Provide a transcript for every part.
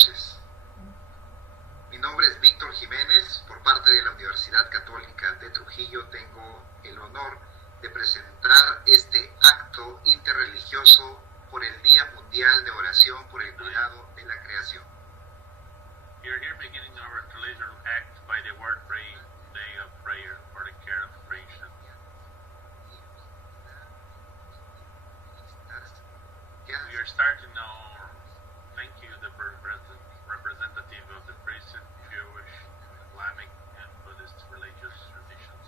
noches. Mi nombre es Víctor Jiménez. Por parte de la Universidad Católica de Trujillo tengo el honor de presentar este acto interreligioso por el Día Mundial de Oración por el Cuidado de la Creación. We are here beginning our religious act by the World Day of Prayer for the Care of Creation. We are starting our thank you the representative of the Christian, Jewish, Islamic, and Buddhist religious traditions.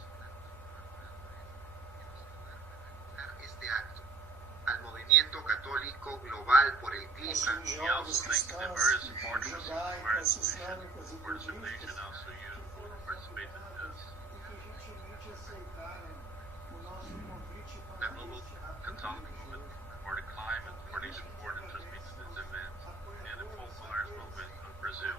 Este acto al movimiento católico global por el clima. We also thank the various supporters of our institution for the civilization, also you who participated in this. The global Catholic movement for the climate, for the support and transmitted this event, and the Focolares Movement of Brazil.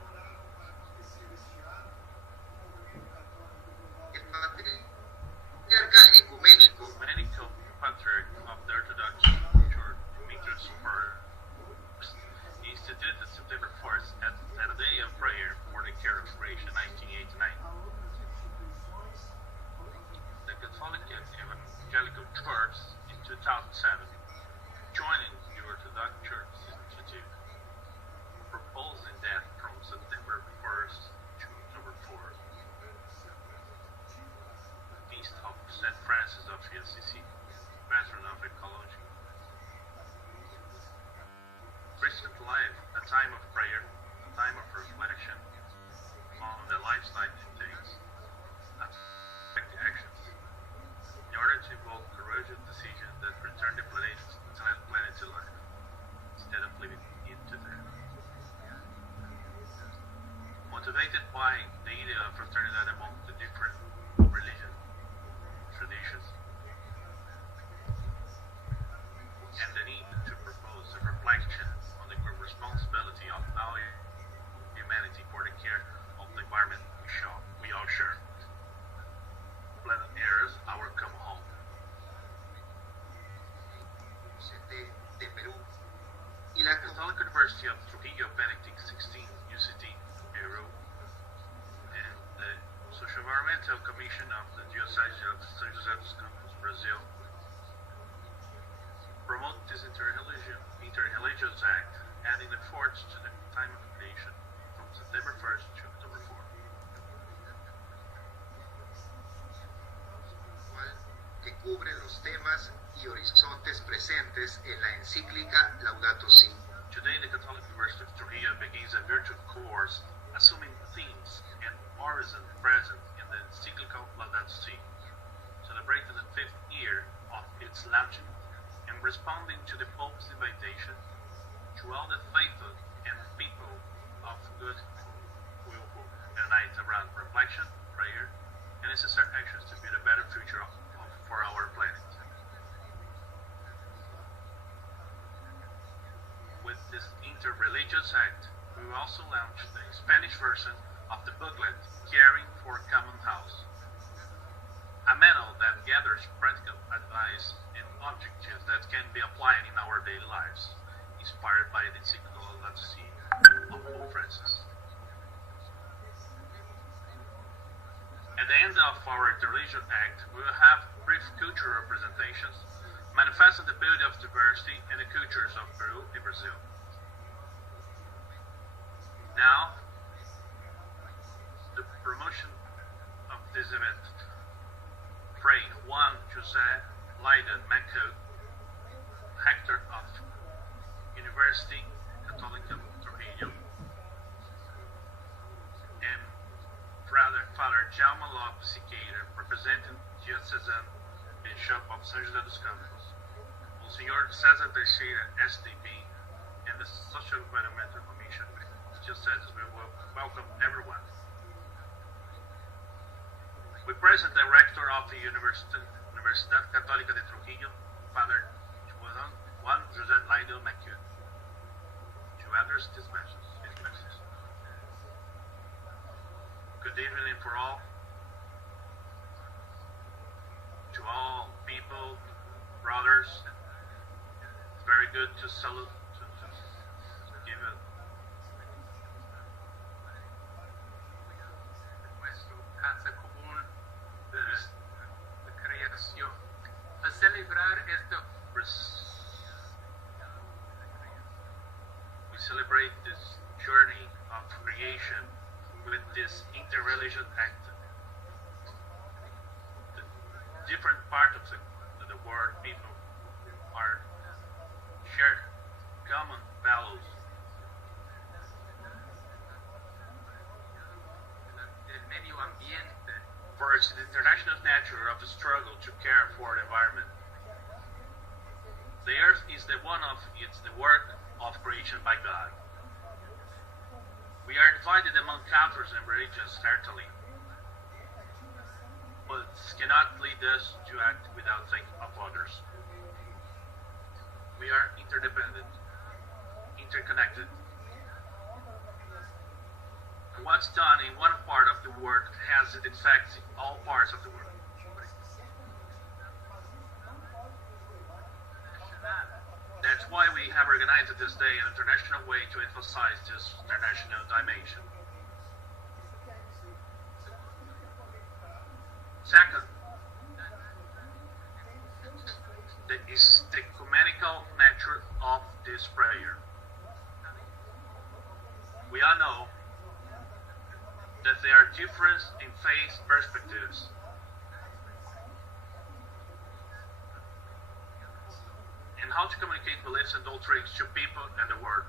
El patriarca ecuménico Ecumenical Patriarch of the Orthodox Church, Demetrius I, instituted September 4th as a day of prayer for the care of creation, 1989. The Catholic and Evangelical Church in 2007, joining the Orthodox Church Initiative, proposing that from September 1st to October 4th, Feast of St. Francis of Assisi, patron of ecology. Christian life, a time of prayer, a time of reflection on the lifestyle it takes, affect actions, in order to evoke courageous decisions that return the planet to life, instead of leaving it to death. Motivated by the idea of fraternity among the different religions, traditions, and the need to propose a reflection on the group responsibility of our humanity for the care of the environment we all share. Planet Earth, our come home. de Perú y la Catholic University of Trujillo, Benedict 16, UCT, Peru, and the Socio-Environmental Commission of the Diocese of São José dos Campos, Brazil, promote this interreligious act, adding the fourth to the time of creation from September 1st to October 4th. Que cubre los temas y horizontes presentes en la encíclica Laudato Si. Today, the Catholic University of Trujillo begins a virtual course assuming themes and horizons present in the encyclical Laudato Si, celebrating the 5th year of its launching and responding to the Pope's invitation to all the faithful and people of good who will unite around reflection, prayer, and necessary actions to build a better future for our planet. With this interreligious act, we will also launch the Spanish version of the booklet Caring for a Common House, a manual that gathers practical advice and objectives that can be applied in our daily lives, inspired by the encyclical Laudato Si of Pope Francis. At the end of our interreligious act, we will have brief cultural representations manifesting the beauty of diversity and the cultures of Peru and Brazil. Now, the promotion of this event, Fray Juan José Leiden Manco, rector of University Católica Trujillo, and Father Jaume Lopes Siqueira, representing Diocesan Bishop of São José dos Campos, Monsignor César Teixeira, SDB, and the Social Environmental Commission Diocese will welcome everyone. We present the rector of the Universidad Católica de Trujillo, Father Juan José Leiden Manco, to address this message. Good evening for all. To all people, brothers, it's very good to salute, to give a celebrate this journey of creation with this interreligious act. The different part of the world, people are shared common values. Del medio ambiente. First, the international nature of the struggle to care for the environment. The earth is the work of creation by God. We are divided among cultures and religions, certainly, but this cannot lead us to act without thinking of others. We are interdependent, interconnected. And what's done in one part of the world has its effects in all parts of the world. That's why we have organized this day an international way to emphasize this international dimension. Second, is the ecumenical nature of this prayer. We all know that there are differences in faith perspectives. And how to communicate beliefs and doctrines to people and the world.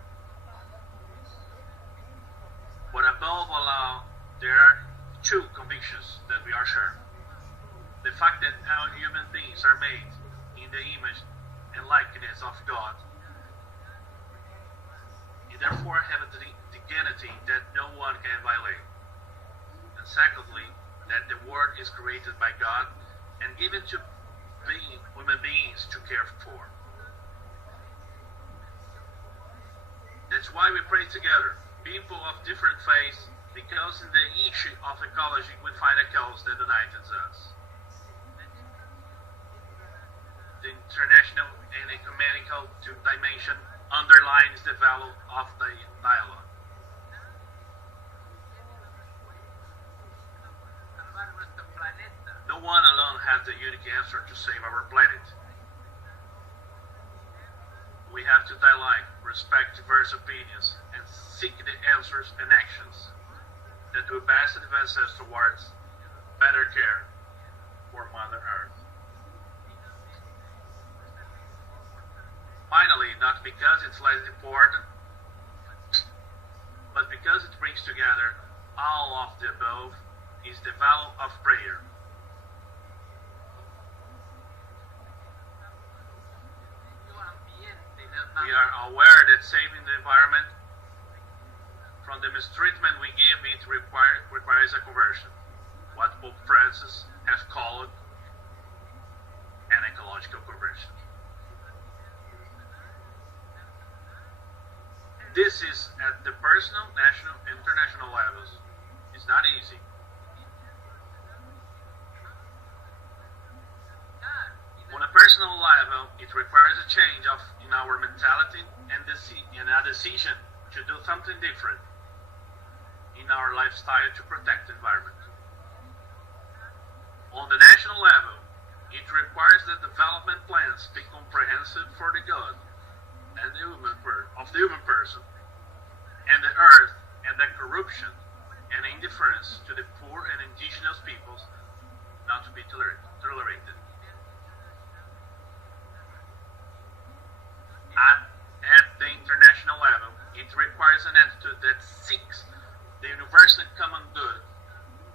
But above all, there are two convictions that we are sharing. The fact that all human beings are made in the image and likeness of God, and therefore have a dignity that no one can violate. And secondly, that the world is created by God and given to human beings to care for. That's why we pray together, people of different faiths, because in the issue of ecology we find a cause that unites us. The international and ecumenical dimension underlines the value of the dialogue. No one alone has the unique answer to save our planet. We have to dialogue, respect diverse opinions, and seek the answers and actions that will best advance us towards better care for Mother Earth. Finally, not because it's less important, but because it brings together all of the above, is the value of prayer. We are aware that saving the environment from the mistreatment we give it requires a conversion, what Pope Francis has called an ecological conversion. This is at the personal, national, and international levels. It's not easy. On a personal level, it requires a change in our mentality and a decision to do something different in our lifestyle to protect the environment. On the national level, it requires that development plans be comprehensive for the good and the human person, and the earth, and the corruption and indifference to the poor and indigenous peoples not to be tolerated. At the international level, it requires an attitude that seeks the universal common good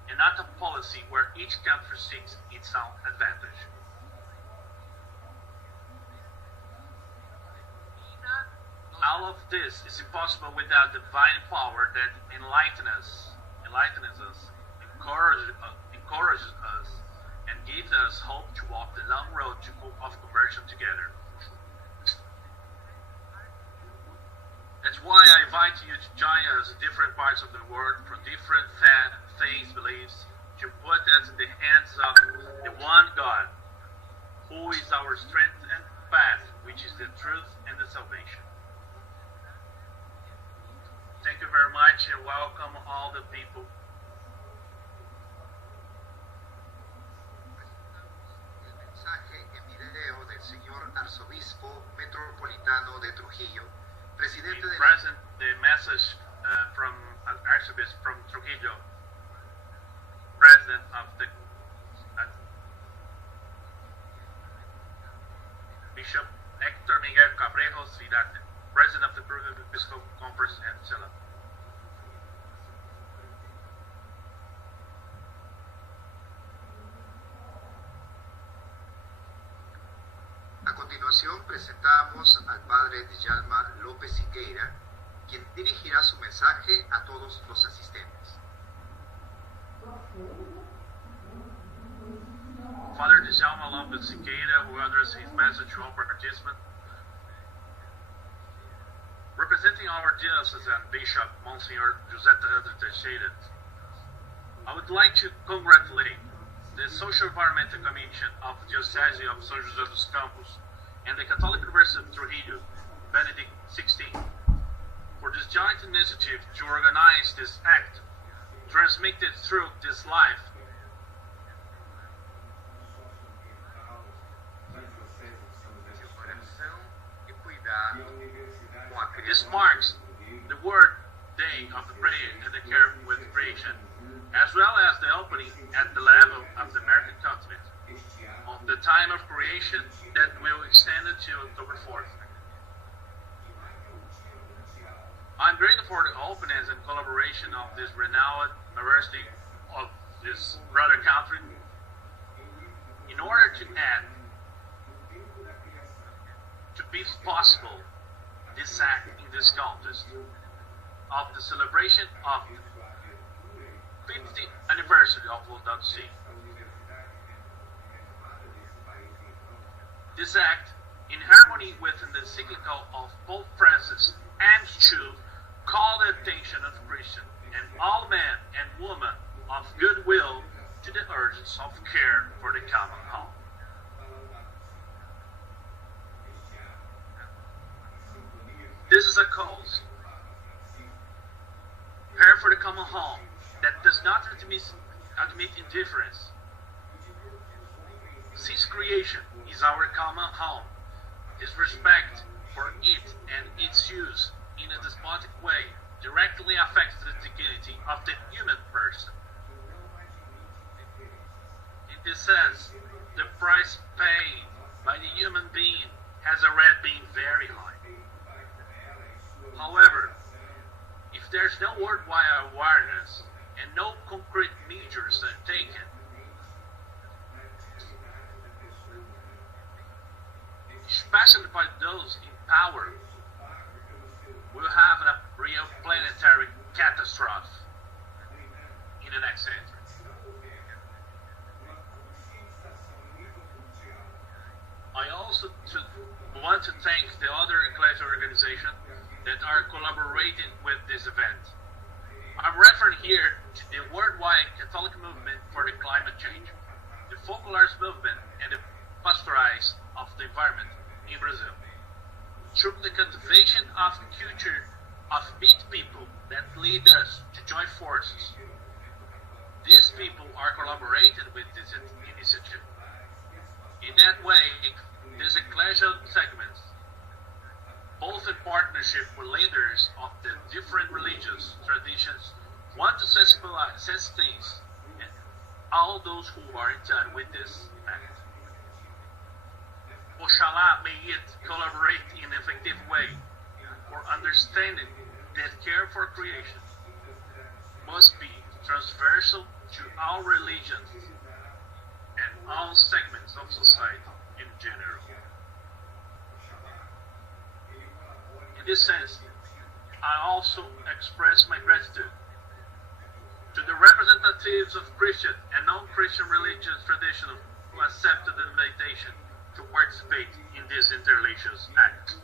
and not a policy where each country seeks its own advantage. All of this is impossible without divine power that enlightens us, encourages us, and gives us hope to walk the long road of conversion together. That's why I invite you to join us in different parts of the world from different faith beliefs to put us in the hands of the one God, who is our strength and path, which is the truth and the salvation. Thank you very much and welcome all the people. El mensaje en video del señor Arzobispo Metropolitano de Trujillo, Presidente presidente de la, present the message from Archdiocese from Trujillo, president of the Bishop Héctor Miguel Cabrejo Sidate, president of the Peru Episcopal Conference and Sela. A continuación presentamos al padre Djalma López Siqueira, quien dirigirá su mensaje a todos los asistentes. Father Djalma López Siqueira, who addressed his message to all participants, representing our diocese and Bishop Monsignor Giuseppe Teixeira, I would like to congratulate the Social Environmental Commission of the Diocese of São José dos Campos and the Catholic University of Trujillo, Benedict XVI, for this joint initiative to organize this act, transmitted through this live. This marks the World Day of the Prayer and the Care with Creation, as well as the opening at the level of the American continent of the time of creation that will extend to October 4th. I'm grateful for the openness and collaboration of this renowned university of this brother country in order to add to be possible this act in this contest of the celebration of the 50th anniversary of Laudato Si. This act, in harmony with the encyclical of Pope Francis, aims to call the attention of Christians and all men and women of goodwill to the urgence of care for the common home. This is a cause. Care for the common home that does not admit indifference. Since creation is our common home, this respect for it and its use in a despotic way directly affects the dignity of the human person. In this sense, the price paid by the human being has already been very high. However, if there's no worldwide awareness and no concrete measures are taken, especially by those in power, we'll have a real planetary catastrophe in the next century. I also want to thank the other ecclesial organizations that are collaborating with this event. I'm referring here to the worldwide Catholic movement for the climate change, the Focolares Movement, and the Pastorals of the environment in Brazil. Through the cultivation of the culture of meet people that lead us to join forces, these people are collaborating with this initiative. In that way, these ecclesial segments, both in partnership with leaders of the different religious traditions, want to sensibilize things and all those who are in touch with this act. Oxalá may it collaborate in an effective way for understanding that care for creation must be transversal to all religions and all segments of society in general. In this sense, I also express my gratitude to the representatives of Christian and non-Christian religious traditions who accepted the invitation to participate in this interreligious act.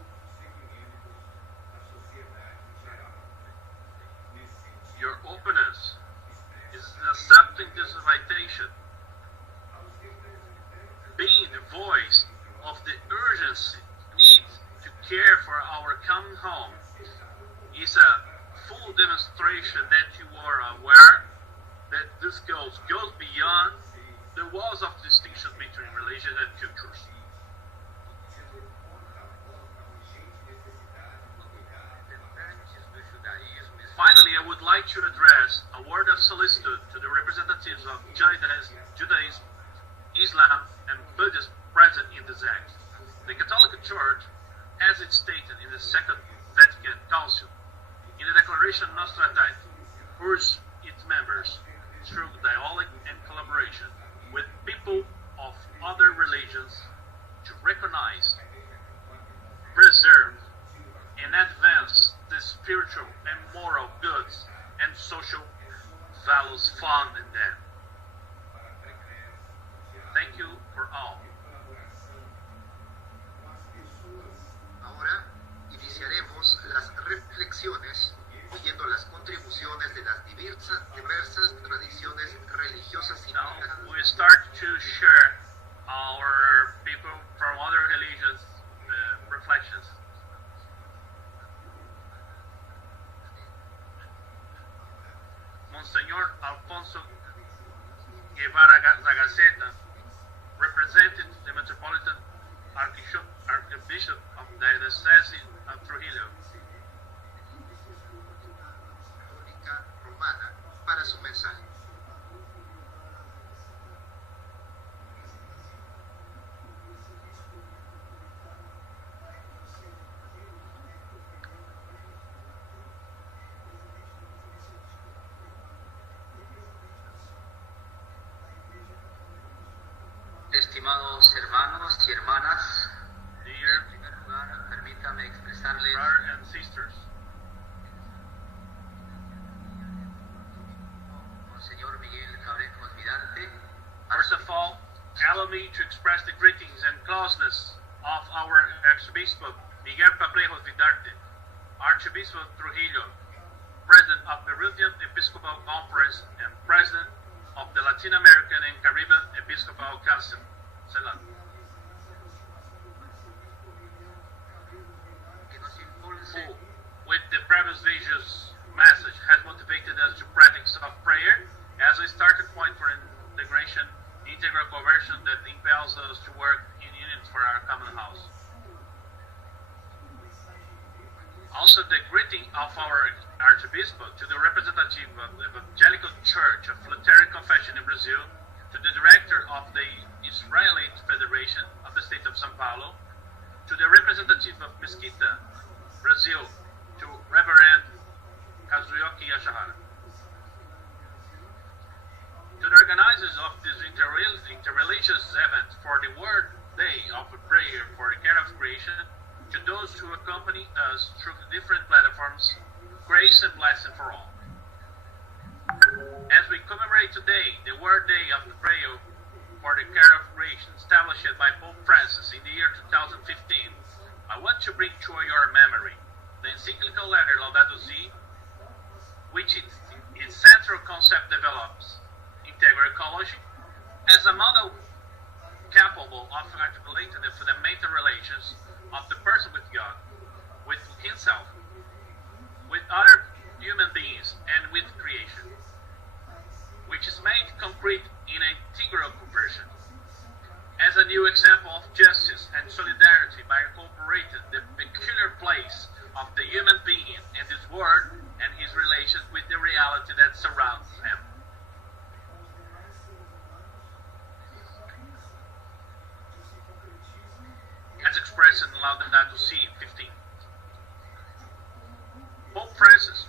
Your openness is accepting this invitation, being the voice of the urgency need to care for our common home is a full demonstration that you are aware that this goes beyond the walls of distinction between religion and cultures. would like to address a word of solicitude to the representatives of Judaism, Islam, and Buddhism present in the ZAC. The Catholic Church, as it stated in the Second Vatican Council, in the Declaration Nostra Aetate, urges its members, through dialogue and collaboration with people of other religions, to recognize, preserve, and advance the spiritual and moral goods and social values found in them. Thank you for all. Ahora iniciaremos las reflexiones oyendo las contribuciones de las diversas tradiciones religiosas Now invitadas. we start to share our people from other religions reflections. Monseñor Alfonso Guevara Zagaceta, represented the Metropolitan Archbishop of the Diocese of Trujillo, Católica Romana, para su mensaje. Estimados hermanos y hermanas, en dear primer lugar, permítame expresarles brothers and sisters, Monseñor Miguel Cabrejos Vidarte, first of all, allow me to express the greetings and closeness of our Archbishop Miguel Cabrejos Vidarte, Archbishop of Trujillo, President of the Peruvian Episcopal Conference and President of the Latin American and Caribbean Episcopal Council. Selah. que nos impulse Who, with the previous vision's message, has motivated us to practice of prayer as a starting point for integration, integral conversion that impels us to work in union for our common house. Also, the greeting of our Archbishop to the representative of the Evangelical Church of Lutheran Confession in Brazil, to the director of the Israelita Federation of the State of São Paulo, to the representative of Mesquita Brazil, to Reverend Kazuyoshi Nakahara. To the organizers of this interreligious event for the World Day of Prayer for the Care of Creation, to those who accompany us through the different platforms, grace and blessing for all. As we commemorate today the World Day of Prayer for the Care of Creation established by Pope Francis in the year 2015, I want to bring to your memory the encyclical letter Laudato Si, which its central concept develops integral ecology as a model capable of articulating the fundamental relations of the person with God, with himself, with other human beings, and with creation, which is made concrete in an integral conversion, as a new example of justice and solidarity by incorporating the peculiar place of the human being in this world and his relations with the reality that surrounds him. As expressed in Laudato Si 15. Pope Francis,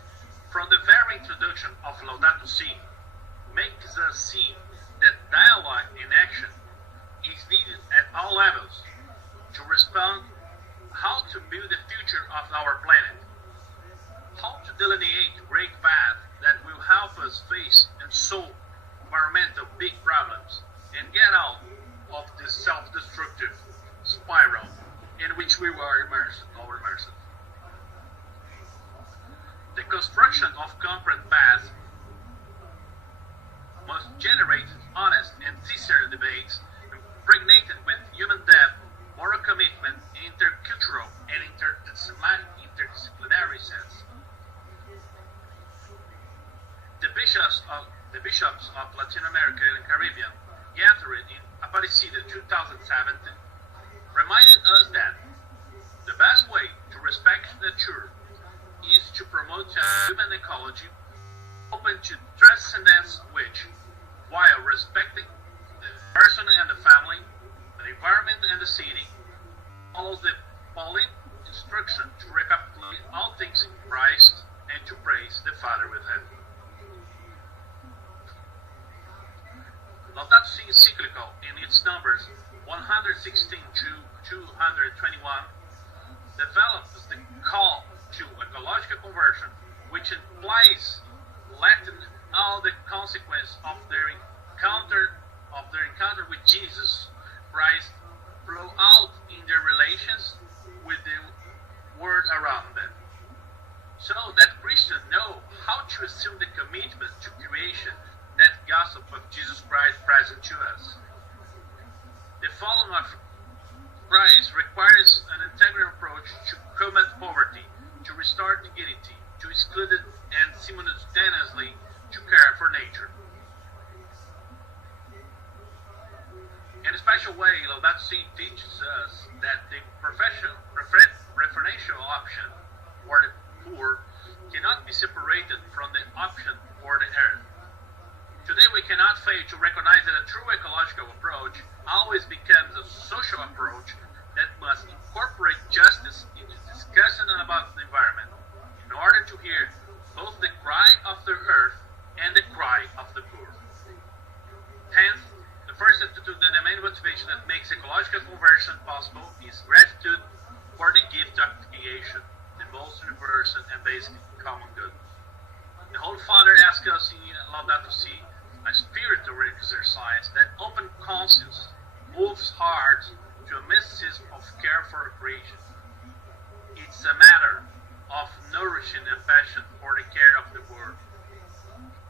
from the very introduction of Laudato Si, makes us see that dialogue in action is needed at all levels to respond how to build the future of our planet, how to delineate great paths that will help us face and solve environmental big problems and get out of this self-destructive spiral in which we were immersed. The construction of concrete paths must generate honest and sincere debates impregnated with human depth, moral commitment, intercultural and interdisciplinary sense. The bishops of Latin America and Caribbean gathered in Aparecida 2017 reminded us that the best way to respect nature is to promote human ecology open to transcendence which, while respecting the person and the family, the environment and the city, follows the Pauline instruction to recapitulate all things in Christ and to praise the Father with him. Laudato Si encyclical in its numbers 116 to 221 develops the call to ecological conversion, which implies letting all the consequences of their encounter with Jesus Christ flow out in their relations with the world around them, so that Christians know how to assume the commitment to creation, that gospel of Jesus Christ present to us. The following of Christ requires an integral approach to combat poverty, to restore dignity, to exclude it, and simultaneously to care for nature. In a special way, Laudato Si teaches us that the preferential option for the poor cannot be separated from the option for the earth. Today we cannot fail to recognize that a true ecological approach always becomes a social approach that must incorporate justice into discussion about the environment in order to hear both the cry of the earth and the cry of the poor. Hence, the first attitude and the main motivation that makes ecological conversion possible is gratitude for the gift of creation, the most universal and basic common good. The Holy Father asks us in Laudato Si a spiritual exercise that open conscience moves hearts to a mysticism of care for creation. It's a matter of nourishing a passion for the care of the world,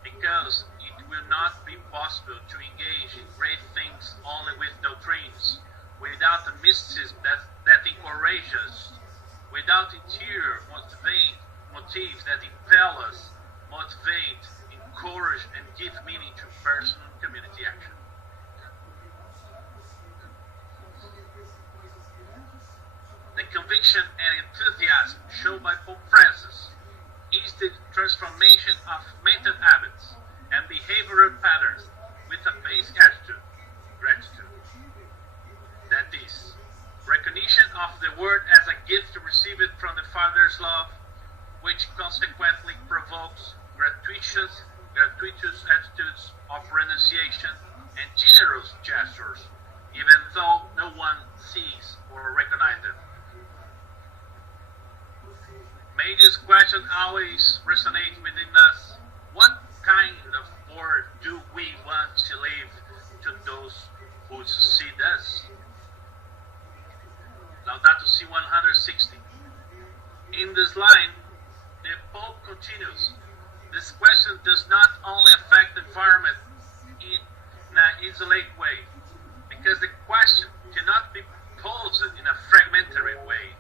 because it will not be possible to engage in great things only with doctrines, without the mysticism that encourages, without interior motives that impel us, motivate, encourage, and give meaning to personal and community action. The conviction and enthusiasm shown by Pope Francis is the transformation of mental habits and behavioral patterns with a base attitude, gratitude. That is, recognition of the word as a gift received from the Father's love, which consequently provokes gratuitous attitudes of renunciation and generous gestures, even though no one sees or recognizes them. May this question always resonate within us. What kind of world do we want to leave to those who succeed us? Laudato Si 160. In this line, the Pope continues, this question does not only affect the environment in an isolated way, because the question cannot be posed in a fragmentary way,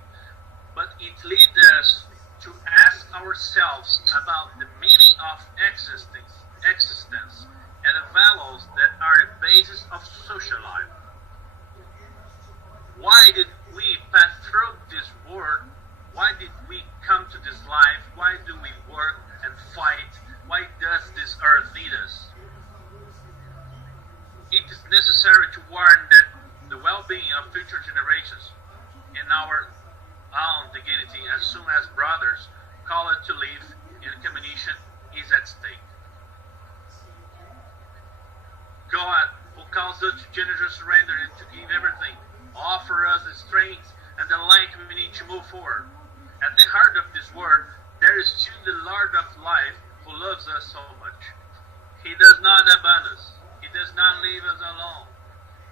but it leads us to ask ourselves about the meaning of existence and the values that are the basis of social life. Why did we pass through this world? Why did we come to this life? Why do we work and fight? Why does this earth need us? It is necessary to warn that the well-being of future generations and our own dignity as soon as brothers called to live in communion is at stake. God, who calls us to generous surrender and to give everything, offer us the strength and the light we need to move forward. At the heart of this word, there is still the Lord of life who loves us so much. He does not abandon us. He does not leave us alone,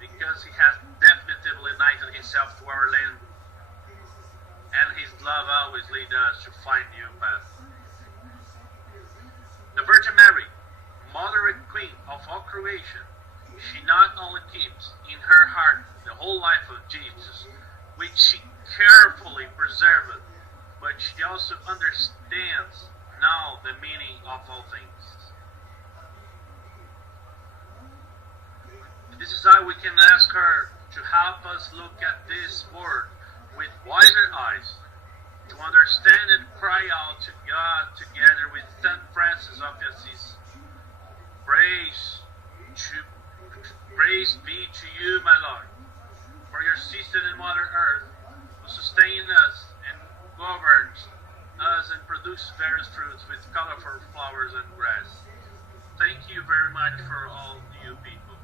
because he has definitively united himself to our land, and his love always leads us to find new paths. The Virgin Mary, Mother and Queen of all creation, she not only keeps in her heart the whole life of Jesus, which she carefully preserved, but she also understands now the meaning of all things. This is how we can ask her to help us look at this world with wiser eyes, to understand and cry out to God together with St. Francis of Assisi. Praise be to you, my Lord, for your sister and Mother Earth, who sustain us and governs us and produce various fruits with colorful flowers and grass. Thank you very much for all you people.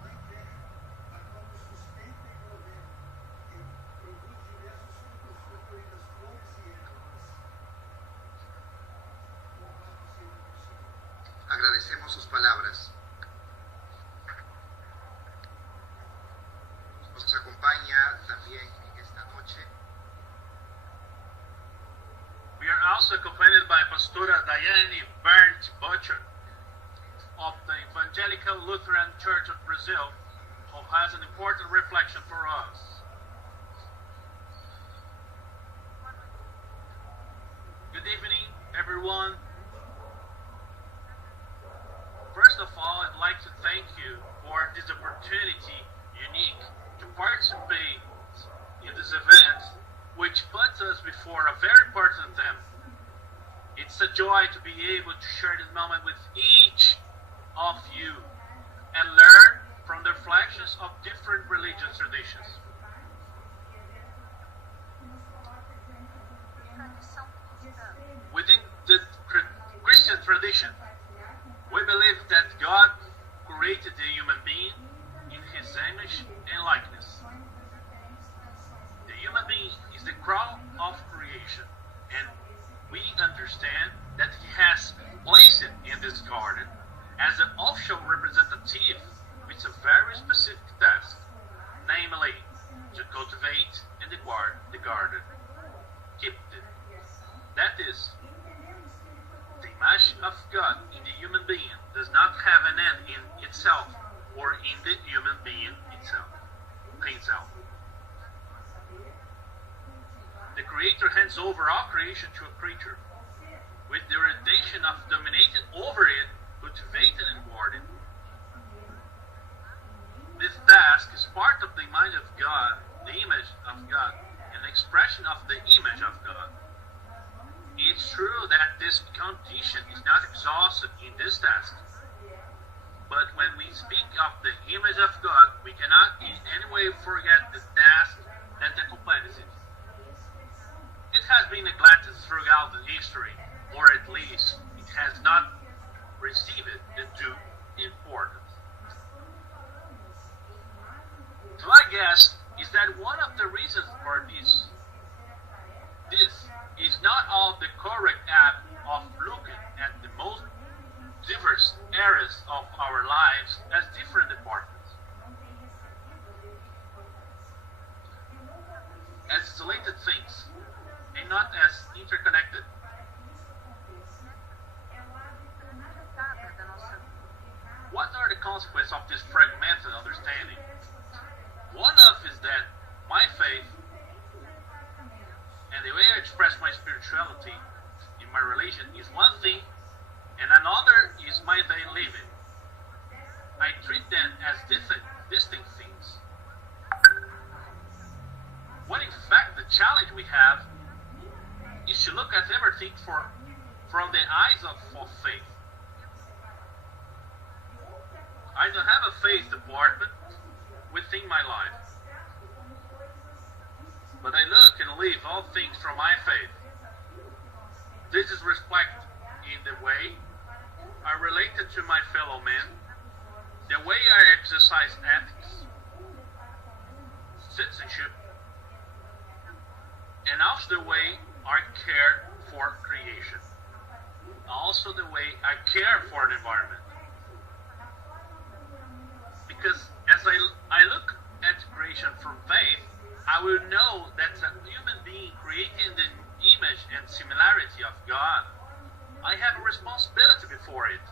Agradecemos sus palabras. Nos acompaña también en esta noche. We are also accompanied by Pastora Daiane Berndt Brottcher of the Evangelical Lutheran Church of Brazil, who has an important reflection for us. Good evening, everyone. First of all, I'd like to thank you for this opportunity, unique, to participate in this event, which puts us before a very important theme. It's a joy to be able to share this moment with each of you and learn from the reflections of different religious traditions. Within the Christian tradition, we believe that God created the human being in His image and likeness. The human being is the crown of creation, and we understand that He has placed it in this garden as an official representative with a very specific task, namely to cultivate and guard the garden, keep it. That is, the image of God in the human being does not have an end in itself or in the human being itself. The Creator hands over all creation to a creature, with the orientation of dominating over it, cultivating and guarding. This task is part of the mind of God, the image of God, an expression of the image of God. It's true that this condition is not exhausted in this task. But when we speak of the image of God, we cannot in any way forget the task that accompanies it. It has been neglected throughout the history, or at least it has not received the due importance. So I guess is that one of the reasons for this is not all the correct act of looking at the most diverse areas of our lives as different departments, as isolated things, and not as interconnected. What are the consequences of this fragmented understanding? One of is that my faith and the way I express my spirituality in my religion is one thing, and another is my daily living. I treat them as distinct things. When in fact the challenge we have is to look at everything from the eyes of faith. I don't have a faith department within my life, but I look and live all things from my faith. This is reflected in the way I relate to my fellow men, the way I exercise ethics, citizenship, and also the way I care for creation. Also the way I care for the environment. Because as I look at creation from faith, I will know that a human being created in the image and similarity of God, I have a responsibility before it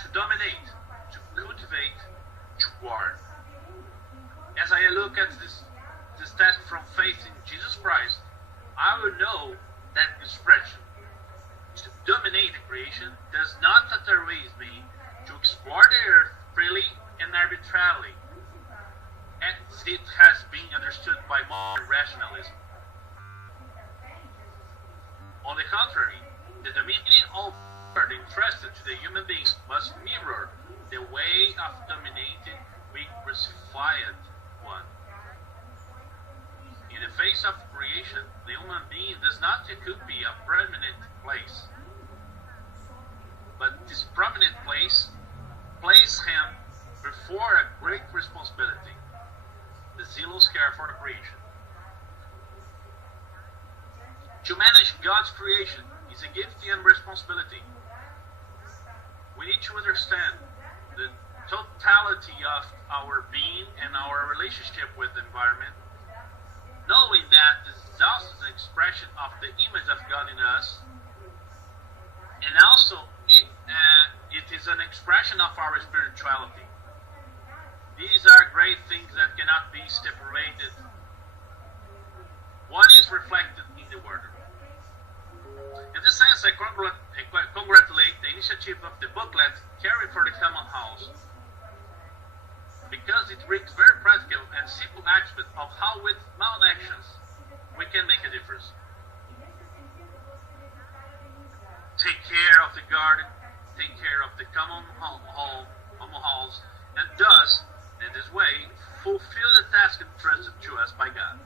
to dominate, to cultivate, to guard. As I look at this task from faith in Jesus Christ, I will know that expression to dominate the creation does not authorize me to explore the earth freely and arbitrarily. as it has been understood by modern rationalism. On the contrary, the dominion of God entrusted to the human being must mirror the way of dominated with crucified one. In the face of creation, the human being does not occupy a prominent place, but this prominent place places him before a great responsibility, the zealous care for the creation. To manage God's creation is a gift and responsibility. We need to understand the totality of our being and our relationship with the environment, knowing that this is also the expression of the image of God in us, and also it is an expression of our spirituality. These are great things that cannot be separated. One is reflected in the word. In this sense, I congratulate the initiative of the booklet Caring for the Common House, because it brings very practical and simple aspects of how with small actions we can make a difference. Take care of the garden, take care of the common halls, and thus, in this way, fulfill the task entrusted to us by God.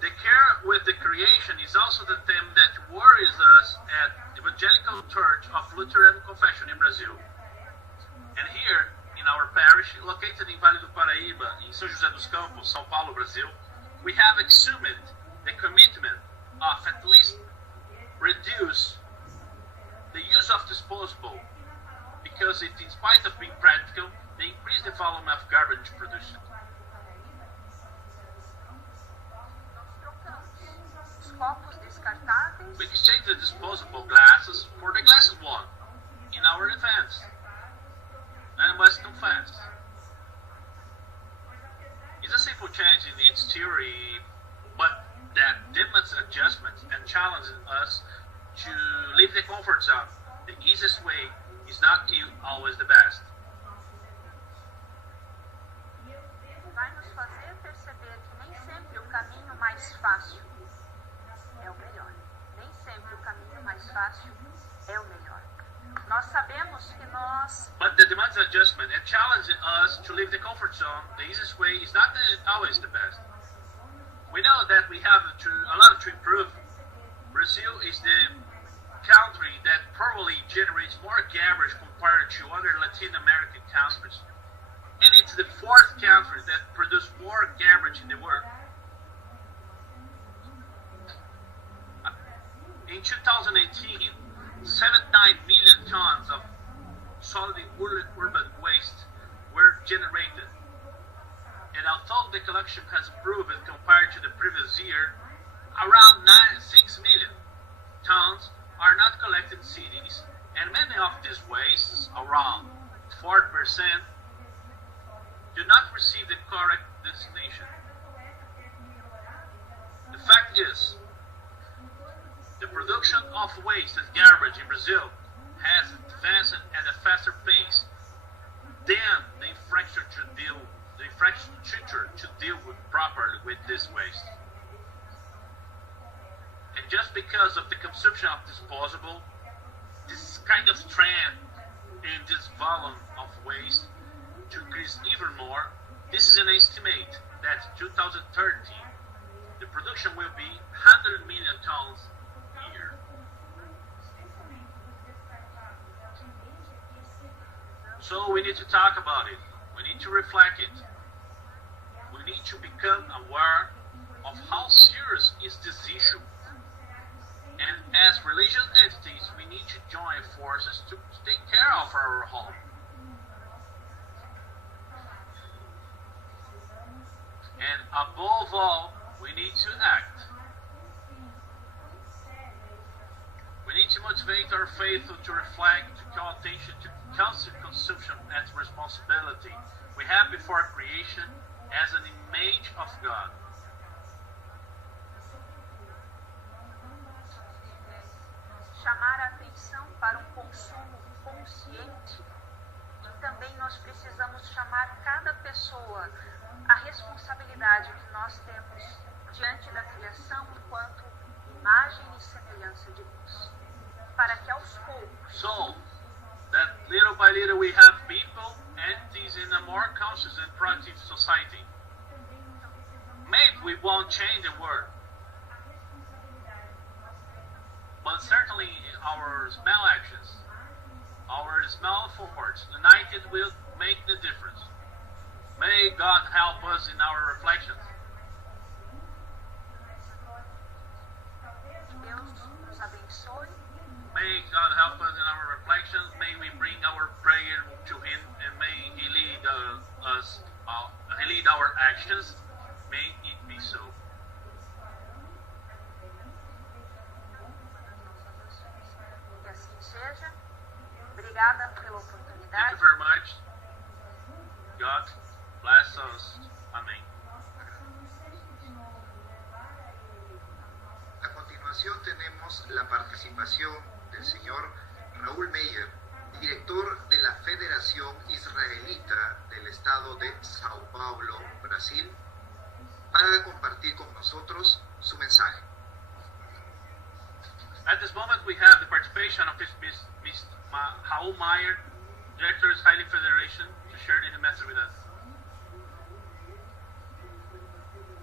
The care with the creation is also the theme that worries us at Evangelical Church of Lutheran Confession in Brazil. And here, in our parish, located in Vale do Paraíba, in São José dos Campos, São Paulo, Brazil, we have assumed the commitment of at least reduce the use of disposable, because it, in spite of being practical, they increase the volume of garbage produced. We exchange the disposable glasses for the glasses one in our events. And I must confess, it's a simple change in its theory, but that demands adjustments and challenges us to leave the comfort zone. The easiest way is not always the best. Vai nos fazer perceber que nem sempre o caminho mais fácil é o melhor. Nem sempre o caminho mais fácil é o melhor. Nós sabemos que nós... But the demands adjustment and challenging us to leave the comfort zone. The easiest way is not always the best. We know that we have a lot to improve. Brazil is the country that probably generates more garbage compared to other Latin American countries. And it's the fourth country that produces more garbage in the world. In 2018, 79 million tons of solid urban waste were generated. And although the collection has improved compared to the previous year, around 6 million tons are not collected in cities, and many of these wastes, around 4%, do not receive the correct destination. The fact is, the production of waste and garbage in Brazil has advanced at a faster pace than the infrastructure to deal with properly with this waste. And just because of the consumption of disposable, this kind of trend in this volume of waste to increase even more, this is an estimate that 2030 the production will be 100 million tons a year. So we need to talk about it. We need to reflect it. We need to become aware of how serious is this issue. And as religious entities, we need to join forces to take care of our home. And above all, we need to act. We need to motivate our faithful to reflect, to call attention to constant consumption as responsibility we have before creation as an image of God. Chamar a atenção para um consumo consciente também nós precisamos chamar cada pessoa à responsabilidade que nós temos diante da criação enquanto imagem e semelhança de Deus. Para que aos poucos... So, that little by little we have people, entities in a more conscious and proactive society. Maybe we won't change the world, but certainly our small actions, our small efforts, united will make the difference. May God help us in our reflections. Deus nos abençoe. May God help us in our reflections. May we bring our prayer to Him, and may He lead us. He lead our actions. May it be so. Que assim seja. Obrigada pela Thank you oportunidade. very much. God bless us. Amen. A continuación tenemos la participación del señor Raul Meyer, director de la Federación Israelita del Estado de Sao Paulo, Brasil, para compartir con nosotros su mensaje. At this moment, we have the participation of Mr. Raul Meyer, Director of Israeli Federation, to share the message with us.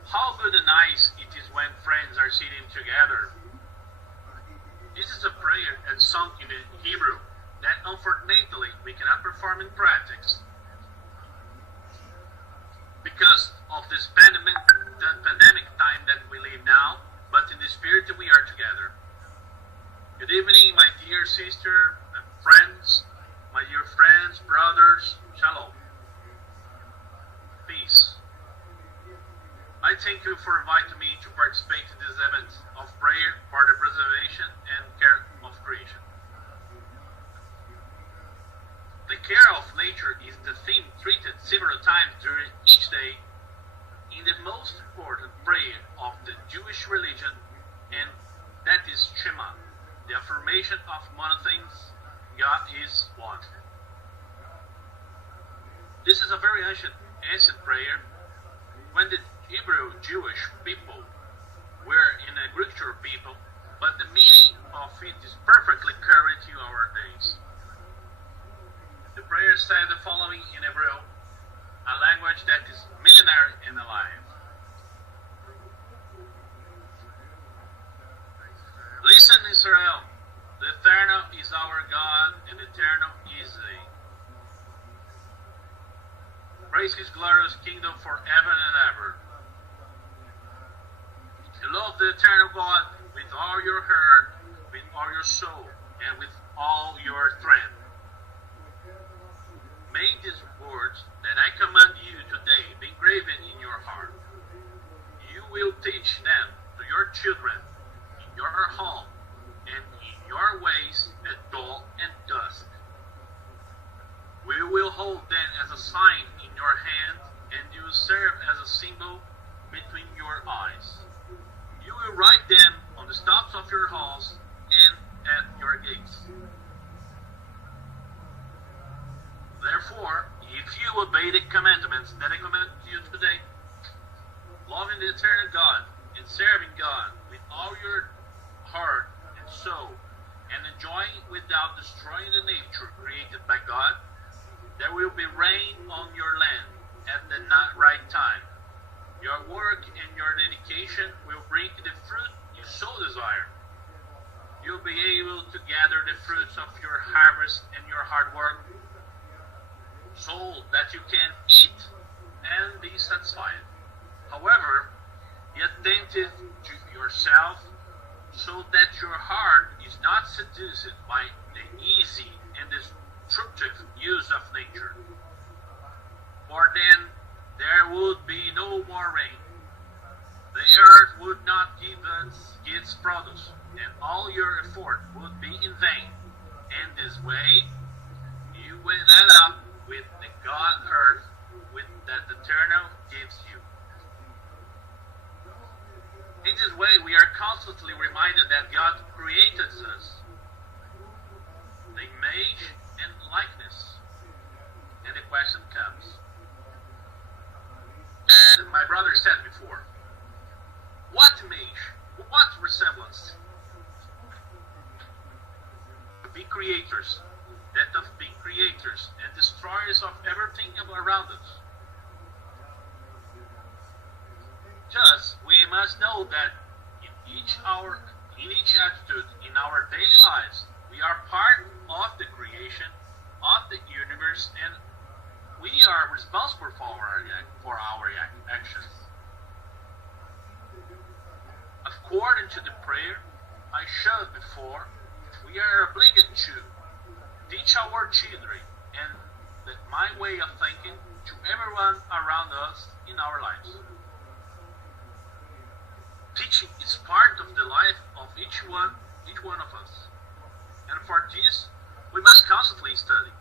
How good and nice it is when friends are sitting together. This is a prayer and song in the Hebrew that unfortunately we cannot perform in practice because of this pandemic time that we live now, but in the spirit we are together. Good evening, my dear sister and friends, my dear friends, brothers, shalom. Peace. I thank you for inviting me to participate in this event of prayer for the preservation and care of creation. The care of nature is the theme treated several times during each day in the most important prayer of the Jewish religion, and that is Shema, the affirmation of monotheism, God is one. This is a very ancient prayer. When the Hebrew Jewish people were in a agricultural people, but the meaning of it is perfectly current to our days. The prayer said the following in Hebrew, a language that is millenary and alive. Listen, Israel, the Eternal is our God, and the Eternal is He. Praise His glorious kingdom forever and ever. Love the eternal God with all your heart, with all your soul, and with all your strength. May these words that I command you today be graven in your heart. You will teach them to your children in your home and in your ways at dawn and dusk. We will hold them as a sign in your hand, and you will serve as a symbol between your eyes. You will write them on the stops of your house and at your gates. Therefore, if you obey the commandments that I command you today, loving the eternal God and serving God with all your heart and soul, and enjoying without destroying the nature created by God, there will be rain on your land at the right time. Your work and your dedication will bring the fruit you so desire. You'll be able to gather the fruits of your harvest and your hard work, so that you can eat and be satisfied. However, be attentive to yourself, so that your heart is not seduced by the easy and destructive use of nature. For then there would be no more rain. The earth would not give its produce, and all your effort would be in vain. And this way, you will end up with the God earth that the Eternal gives you. In this way, we are constantly reminded that God created us, the image and likeness. question comes. And my brother said before, what image, what resemblance to be creators, that of being creators and destroyers of everything around us. Thus, we must know that in each attitude in our daily lives, we are part of the creation of the universe, and we are responsible for our actions. According to the prayer I showed before, we are obliged to teach our children and my way of thinking to everyone around us in our lives. Teaching is part of the life of each one of us. And for this, we must constantly study.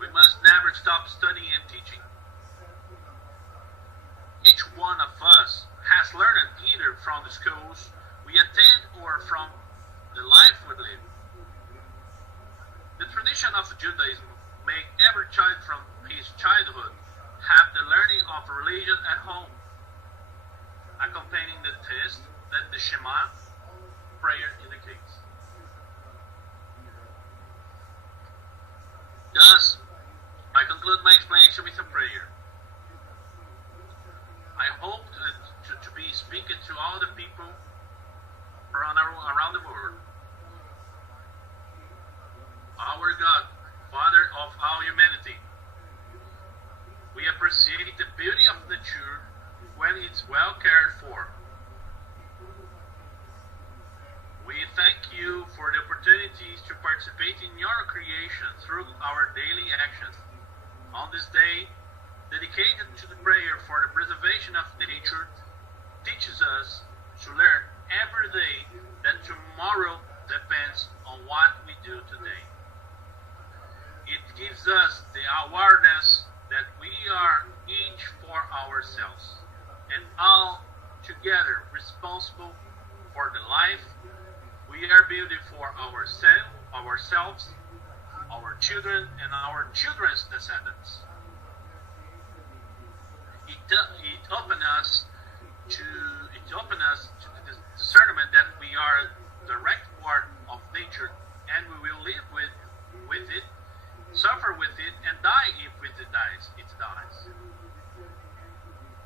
We must never stop studying and teaching. Each one of us has learned either from the schools we attend or from the life we live. The tradition of Judaism makes every child from his childhood have the learning of religion at home, accompanying the test that the Shema prayer indicates. Thus, I conclude my explanation with a prayer. I hope to be speaking to all the people around the world. Our God, Father of all humanity, we appreciate the beauty of nature when it's well cared for. We thank you for the opportunities to participate in your creation through our daily actions. On this day, dedicated to the prayer for the preservation of nature, teaches us to learn every day that tomorrow depends on what we do today. It gives us the awareness that we are each for ourselves and all together responsible for the life we are building for ourselves, our children, and our children's descendants. It opens us to the discernment that we are a direct part of nature, and we will live with it, suffer with it, and die if it dies.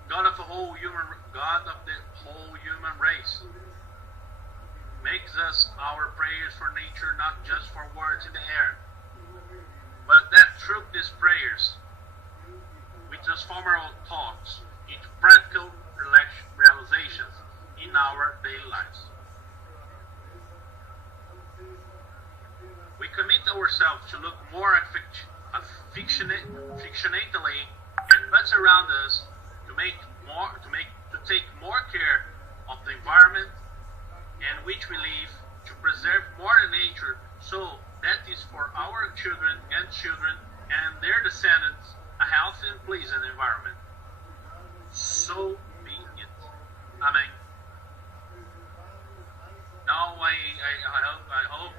God of the whole human race, makes us our prayers for nature not just for words in the air, but that through these prayers we transform our thoughts into practical realizations in our daily lives. We commit ourselves to look more affectionately at what's around us, to take more care of the environment in which we live, to preserve more the nature, so that is for our children and their descendants a healthy and pleasant environment. So be it. Amen. Now I hope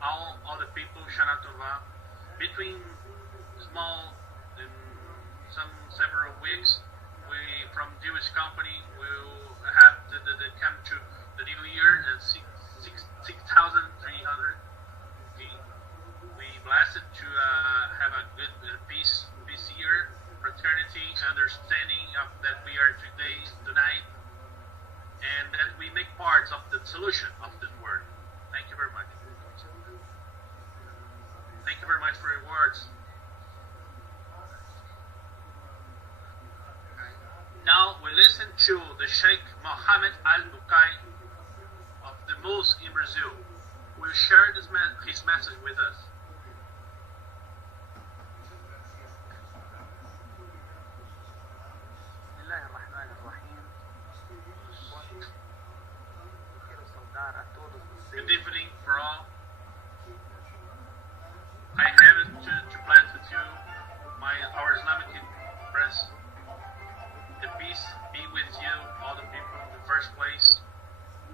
all the people Shana Tova, between several weeks, we from Jewish company will have the come to the new year and 6,300. We blessed to have a good peace year, fraternity, understanding of that we are tonight, and that we make parts of the solution of this world. Thank you very much. Thank you very much for your words. Now we listen to the Sheikh Mohamad al-Bukai of the mosque in Brazil, who will share his message with us. Good evening for all. I have it to plant with you our Islamic friends. The peace be with you, all the people in the first place.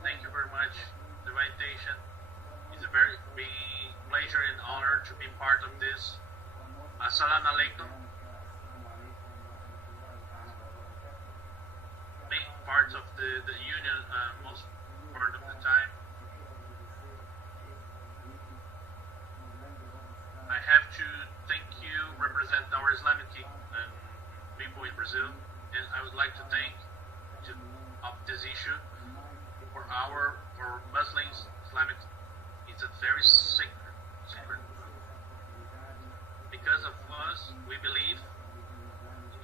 Thank you very much. The invitation is a very big pleasure and honor. part of the union most part of the time. I have to thank you, represent our Islamic people in Brazil, and I would like to thank of this issue for Muslims, Islamic. It's a very sacred. Because of us, we believe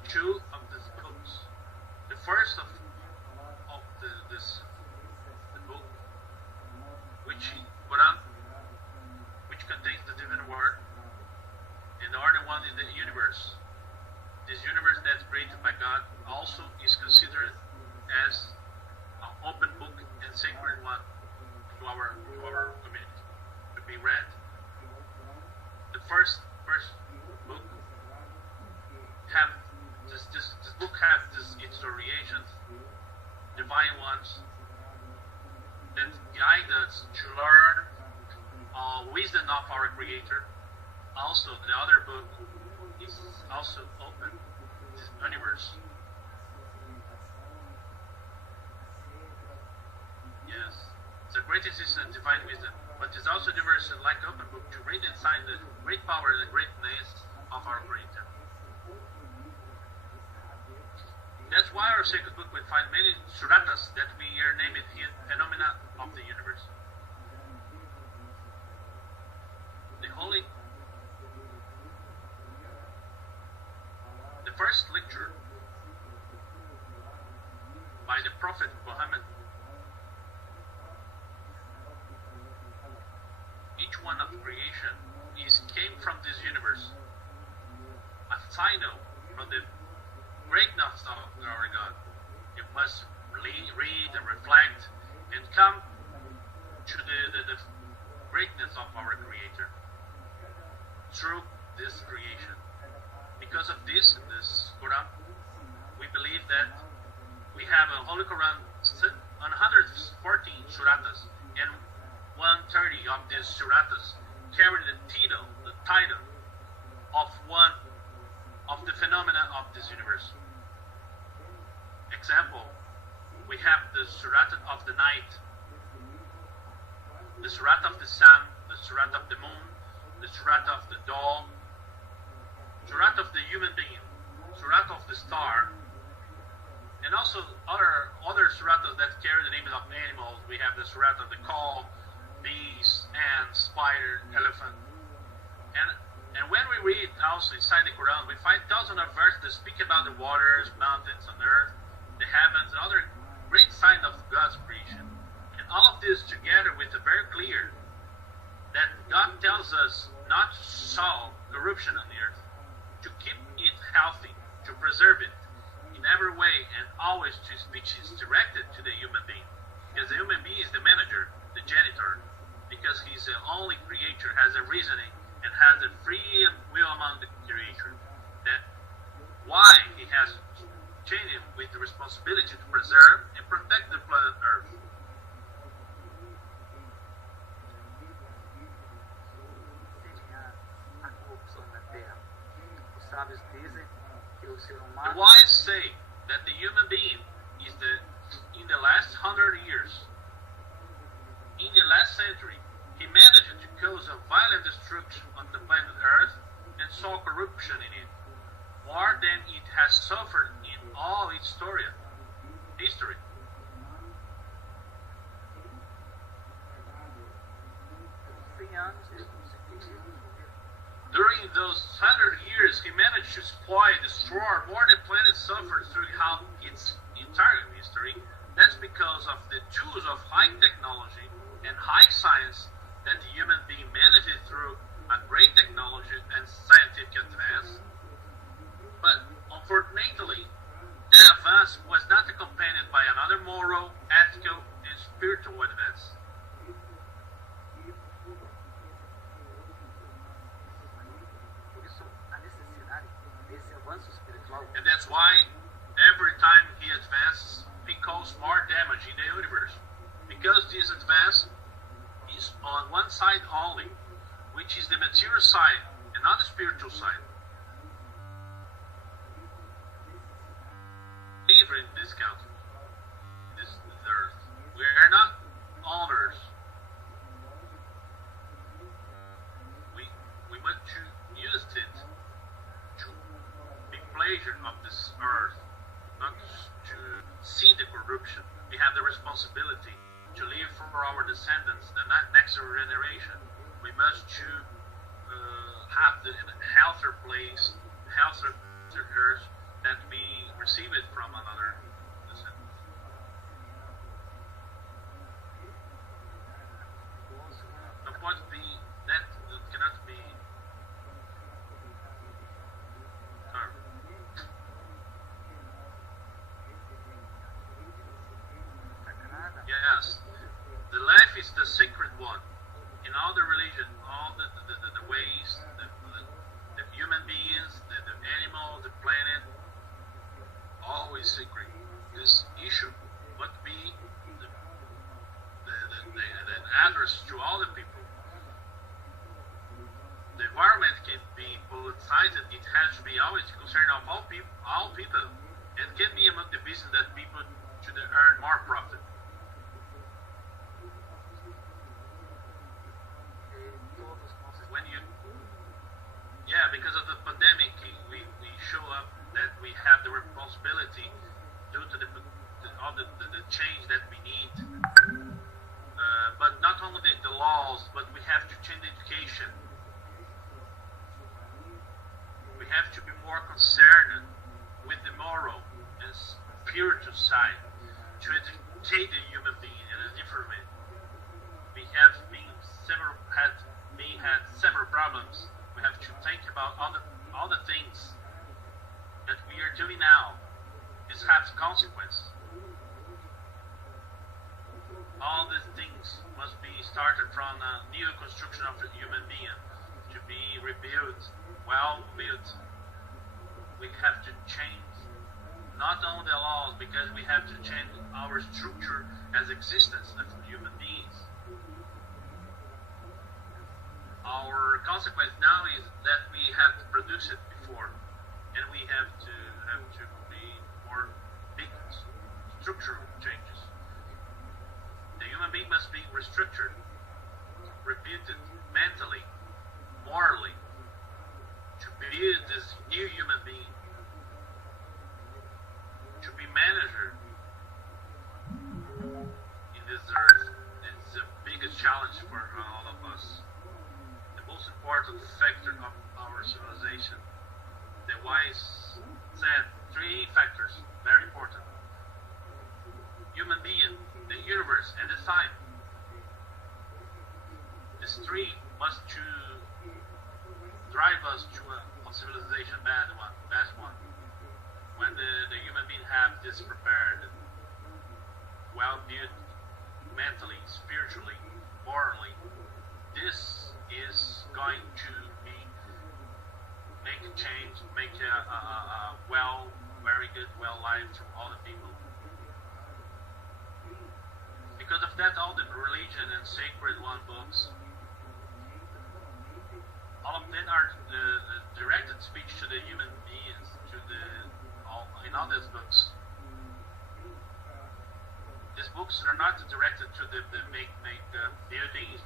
two of these books. The first of the book, which Quran, which contains the divine word, and the other one is the universe. This universe that's created by God also is considered as an open book and sacred one to our community to be read. The first book this book has its variations, divine ones, that guide us to learn wisdom of our Creator. Also, the other book is also open this universe. Yes, it's a great existence and divine wisdom, but it's also diverse like open book to read inside the great power and the greatness of our Creator. That's why our sacred book will find many suratas that we are named here phenomena of the universe. The first lecture by the Prophet Mohamad. Each one of creation came from this universe. A signal from the greatness of our God. You must read and reflect and come to the greatness of our Creator through this creation. Because of this Quran, we believe that we have a Holy Quran, 114 suratas, and 130 of these suratas carry the title of one of the phenomena of this universe. Example, we have the surat of the night, the surat of the sun, the surat of the moon, the surat of the dog, surat of the human being, surat of the star, and also other suratas that carry the name of animals. We have the surat of the cow, bees, ants, spider, elephant, and when we read also inside the Quran, we find thousands of verses that speak about the waters, mountains, and earth, the heavens, and other great signs of God's creation. And all of this together with a very clear that God tells us not to sow corruption on the earth, to keep it healthy, to preserve it in every way, and always which is directed to the human being. Because the human being is the manager, the janitor, because he's the only creator, has a reasoning, and has a free will among the creator. That why he has changed him with the responsibility to preserve and protect the planet Earth. The wise say that the human being is in the last 100 years, in the last century, he managed to cause a violent destruction on the planet Earth and saw corruption in it, more than it has suffered in all its history. During those 100 years, he managed to destroy more than planet suffered throughout its entire history. That's because of the tools of high technology and high science that the human being managed through a great technology and scientific advance. But unfortunately, that advance was not accompanied by another moral, ethical, and spiritual advance. And that's why every time he advances, he causes more damage in the universe. Because this advance is on one side only, which is the material side and not the spiritual side. In this country. We are not owners. We want to use it to be pleasure of this earth, not to see the corruption. We have the responsibility to leave for our descendants, the next generation. We must to have the healthier place, healthier earth that we receive it from another descendant. The point be that cannot be. Yes, the life is the sacred one. In all the religion, all the ways, the human beings, the animal, the planet, always sacred. This issue must be the address to all the people. The environment can be politicized. It has to be always concerned of all people, and can be among the business that people should earn more profit. Because of the pandemic, we show up that we have the responsibility due to all the change that we need. But not only the laws, but we have to change education. We have to be more concerned with the moral and spiritual side to educate the human being in a different way. We have had several problems. We have to think about all the things that we are doing now. This has consequences. All these things must be started from a new construction of the human being to be rebuilt, well built. We have to change not only the laws, because we have to change our structure as existence as human beings. Our consequence now is that we have to produce it before, and we have to be more big structural changes. The human being must be restructured, rebuilt mentally, morally, to build this new human being, to be manager in this earth. It's the biggest challenge for all of us. Most important factor of our civilization. The wise said 3 factors, very important. Human being, the universe, and the time. These 3 must to drive us to a civilization best one. When the human being have this prepared, well built mentally, spiritually, morally, this is going to make a change, make a very good life to all the people. Because of that, all the religion and sacred books, all of them are the directed speech to the human beings, in all these books. These books are not directed to the make buildings,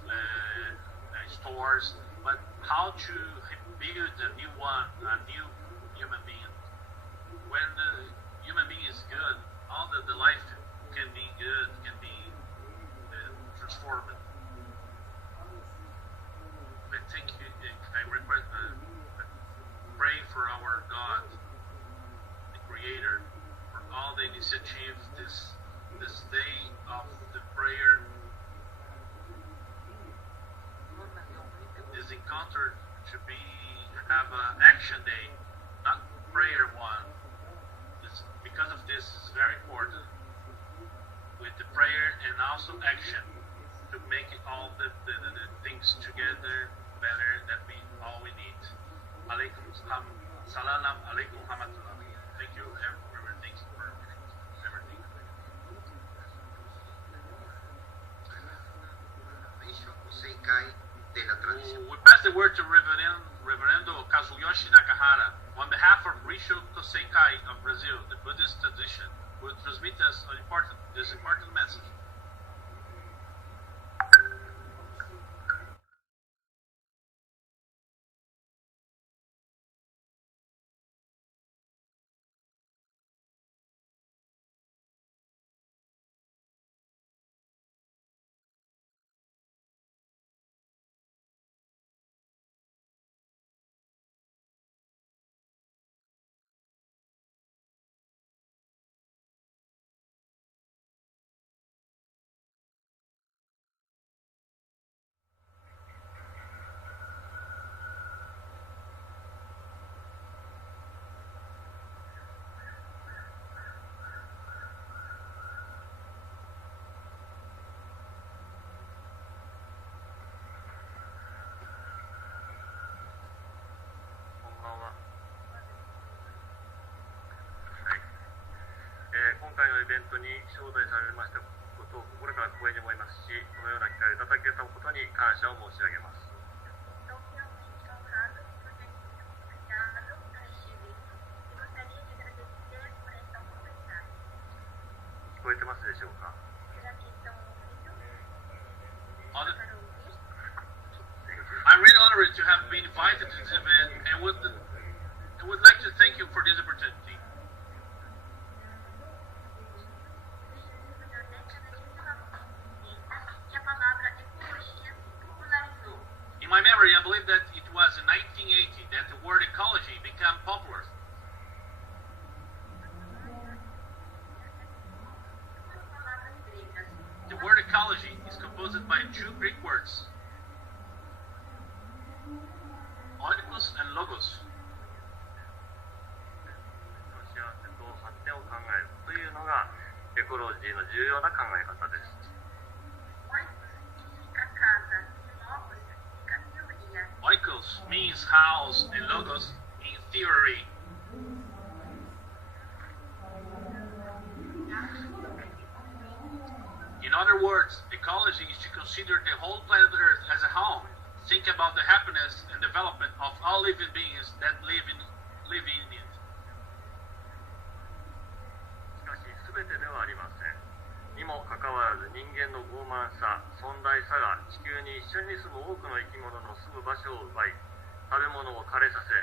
stores, but how to build a new human being. When the human being is good, all the life can be good, can be transformed. I request, pray for our God, the Creator, for all the initiatives this day of the prayer. This encounter should have an action day, not prayer one. Because of this, it's very important with the prayer and also action to make it all the things together better that all we need. Salam alaikum hamdulillah. Thank you everything for everything. Risho Kossei-Kai de la tradición. We pass the word to Reverendo Kazuyoshi Nakahara on behalf of Risho Kossei-Kai of Brazil, the Buddhist tradition, who will transmit us this important message. 回のイベントに招待されましたことを心から光栄に思いますし、このような機会をいただけたことに感謝を申し上げます。 Estou realmente honrado por ter sido convidado a este evento e gostaria de agradecer por esta oportunidade. 聞こえてますでしょうか？ Será que estão ouvindo? Other- Para ouvir? I'm really honored to have been invited to this event and would like to thank you for this opportunity. Que a palavra ecologia se popularizou. In my memory, I believe that it was in 1980 that the word ecology became popular. Duas palavras gregas, The word ecology is composed by two Greek words, oikos and logos. 幸せと発展を考えるというのがエコロジーの重要な考え方です。 oikos significa casa e logos significa teoria. Oikos means house and logos in theory. In other words, ecology is to consider the whole planet Earth as a home. Think about the happiness and development of all living beings that live in it. しかし全てではありません。にもかかわらず人間の傲慢さ、尊大さが地球に一緒に住む多くの生き物の住む場所を奪い、食べ物を枯れさせ、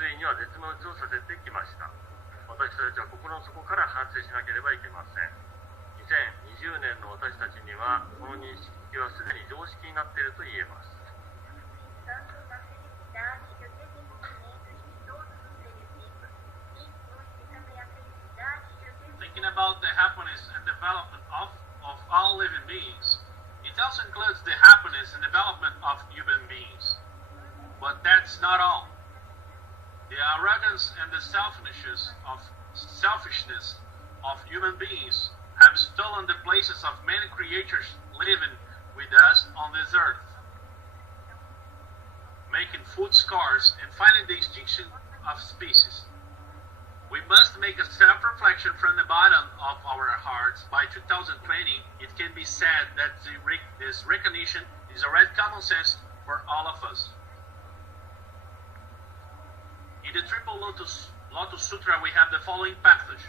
ついには絶滅をさせてきました。私たちは心の底から反省しなければいけません。2020年の私たちにはこの認識はすでに常識になっていると言えます。 Pensando na felicidade e o desenvolvimento de todos os seres vivos, inclui também a felicidade e o desenvolvimento. Thinking about the happiness and development of all living beings, it also includes the happiness and development of human beings. But that's not all. The arrogance and the selfishness of human beings have stolen the places of many creatures living with us on this earth, making food scarce and finding the extinction of species. We must make a self-reflection from the bottom of our hearts. By 2020, it can be said that this recognition is already common sense for all of us. In the Triple Lotus Sutra, we have the following passage.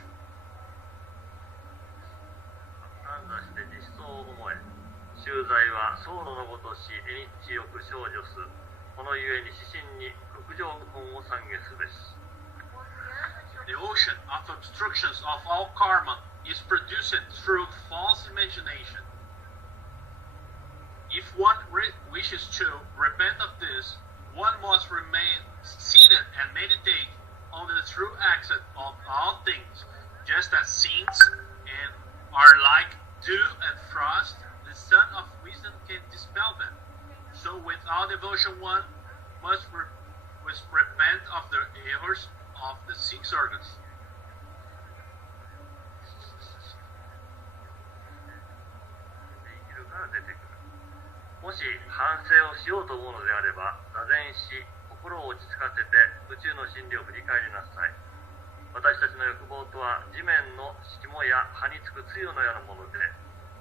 安座して実相を思え。修財は僧侶のごとし、縁日よく少女す。このゆえに指針に国上本を懺悔すべし。 The ocean of obstructions of all karma is produced through false imagination. If one wishes to repent of this, one must remain seated and meditate on the true exit of all things, just as saints and are like dew and frost. The sun of wisdom can dispel them. So, with all devotion, one must repent of the errors of the six organs. 生きるから出てくる。もし反省をしようと思うのであれば、座禅し、心を落ち着かせて宇宙の真理を振り返りなさい。私たちの欲望とは地面の霜や葉につく露のようなもので、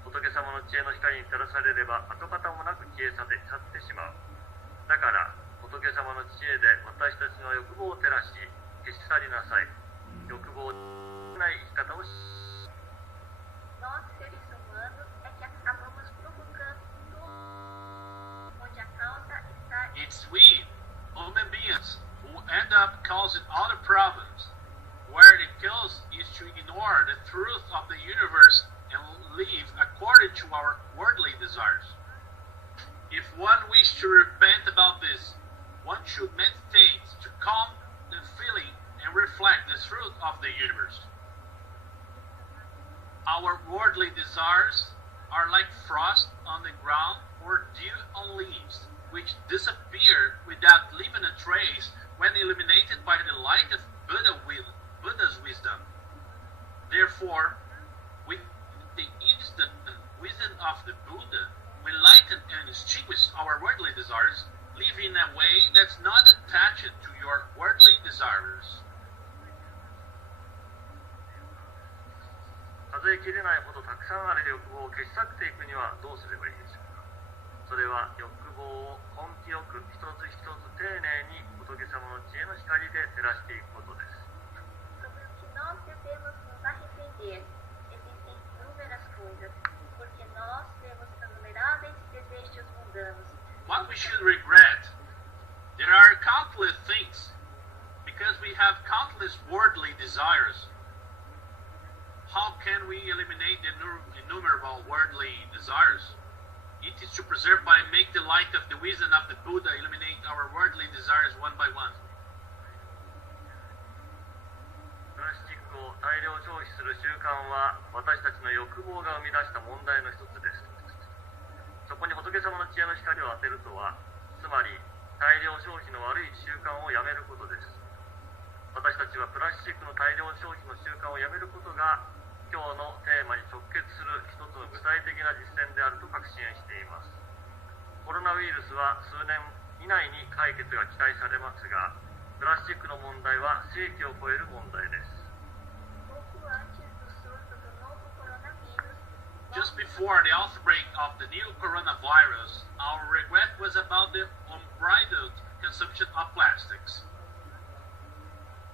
仏様の知恵の光に照らされれば跡形もなく消え去ってしまう。だから仏様の知恵で私たちの欲望を照らし、消し去りなさい。欲望ない生き方をし Nós, seres humanos, é que acabamos provocando tudo onde a causa está. It's we, human beings, who end up causing all the problems, where the cause is to ignore the truth of the universe and live according to our worldly desires. If one wishes to repent about this, one should meditate to calm the feeling and reflect the truth of the universe. Our worldly desires are like frost on the ground or dew on leaves, which disappear without leaving a trace when illuminated by the light of Buddha's wisdom. Therefore, with the instant wisdom of the Buddha, we lighten and extinguish our worldly desires, live in a way that's not attached to your worldly desires. 数えきれないほどたくさんある欲望を消し去っていくにはどうすればいいでしょうか。それは欲望を根気よく一つ一つ丁寧に仏様の知恵の光で照らしていくことです。 Sobre o que nós devemos nos arrepender, existem inúmeras coisas, porque nós temos inumeráveis desejos mundanos. What we should regret, there are countless things, because we have countless worldly desires. How can we eliminate the innumerable worldly desires? It is to preserve by make the light of the wisdom of the Buddha eliminate our worldly desires one by one. プラスチックを大量消費する習慣は私たちの欲望が生み出した問題の一つです。そこに仏様の知恵の光を当てるとは、つまり大量消費の悪い習慣をやめることです。私たちはプラスチックの大量消費の習慣をやめることが今日のテーマに直結する一つの具体的な実践であると確信しています。コロナウイルスは数年以内に解決が期待されますが、プラスチックの問題は世紀を超える問題です。 Pouco antes do surto do novo coronavírus, Just before the outbreak of the new coronavirus, our regret was about the unbridled consumption of plastics.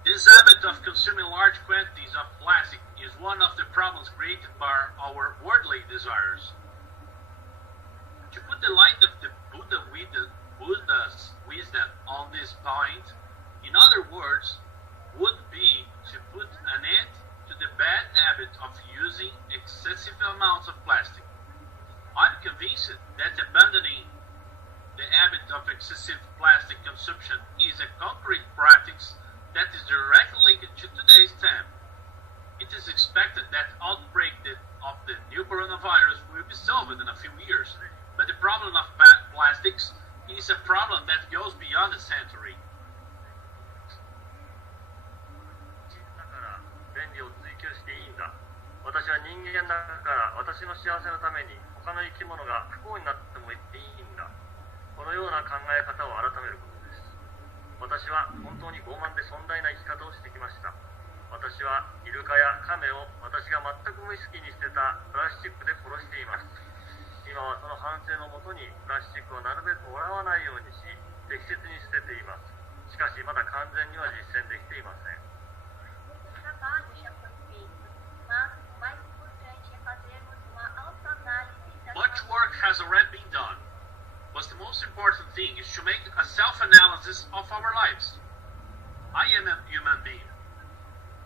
This habit of consuming large quantities of plastic is one of the problems created by our worldly desires. To put the light of the Buddha's wisdom on this point, in other words, would be to put an end to the bad habit of using excessive amounts of plastic. I'm convinced that abandoning the habit of excessive plastic consumption is a concrete practice that is directly linked to today's time. It is expected that outbreak of the new coronavirus will be solved in a few years, but the problem of plastics is a problem that goes beyond a century. だから便利を追求していいんだ。私は人間だから私の幸せのために他の生き物が不幸になってもいいんだ。このような考え方を改めることです。私は本当に傲慢で尊大な生き方をしてきました。私はイルカやカメを私が全く無意識に捨てたプラスチックで殺しています。今はその反省のもとにプラスチックをなるべくもらわないようにし、適切に捨てています。しかしまだ完全には実践できていません。 muito trabalho já foi feito, mas o mais importante é fazermos uma autoanálise da Much nossa work has already been done, but the most important thing is to make a self-analysis of our lives. I am a human being,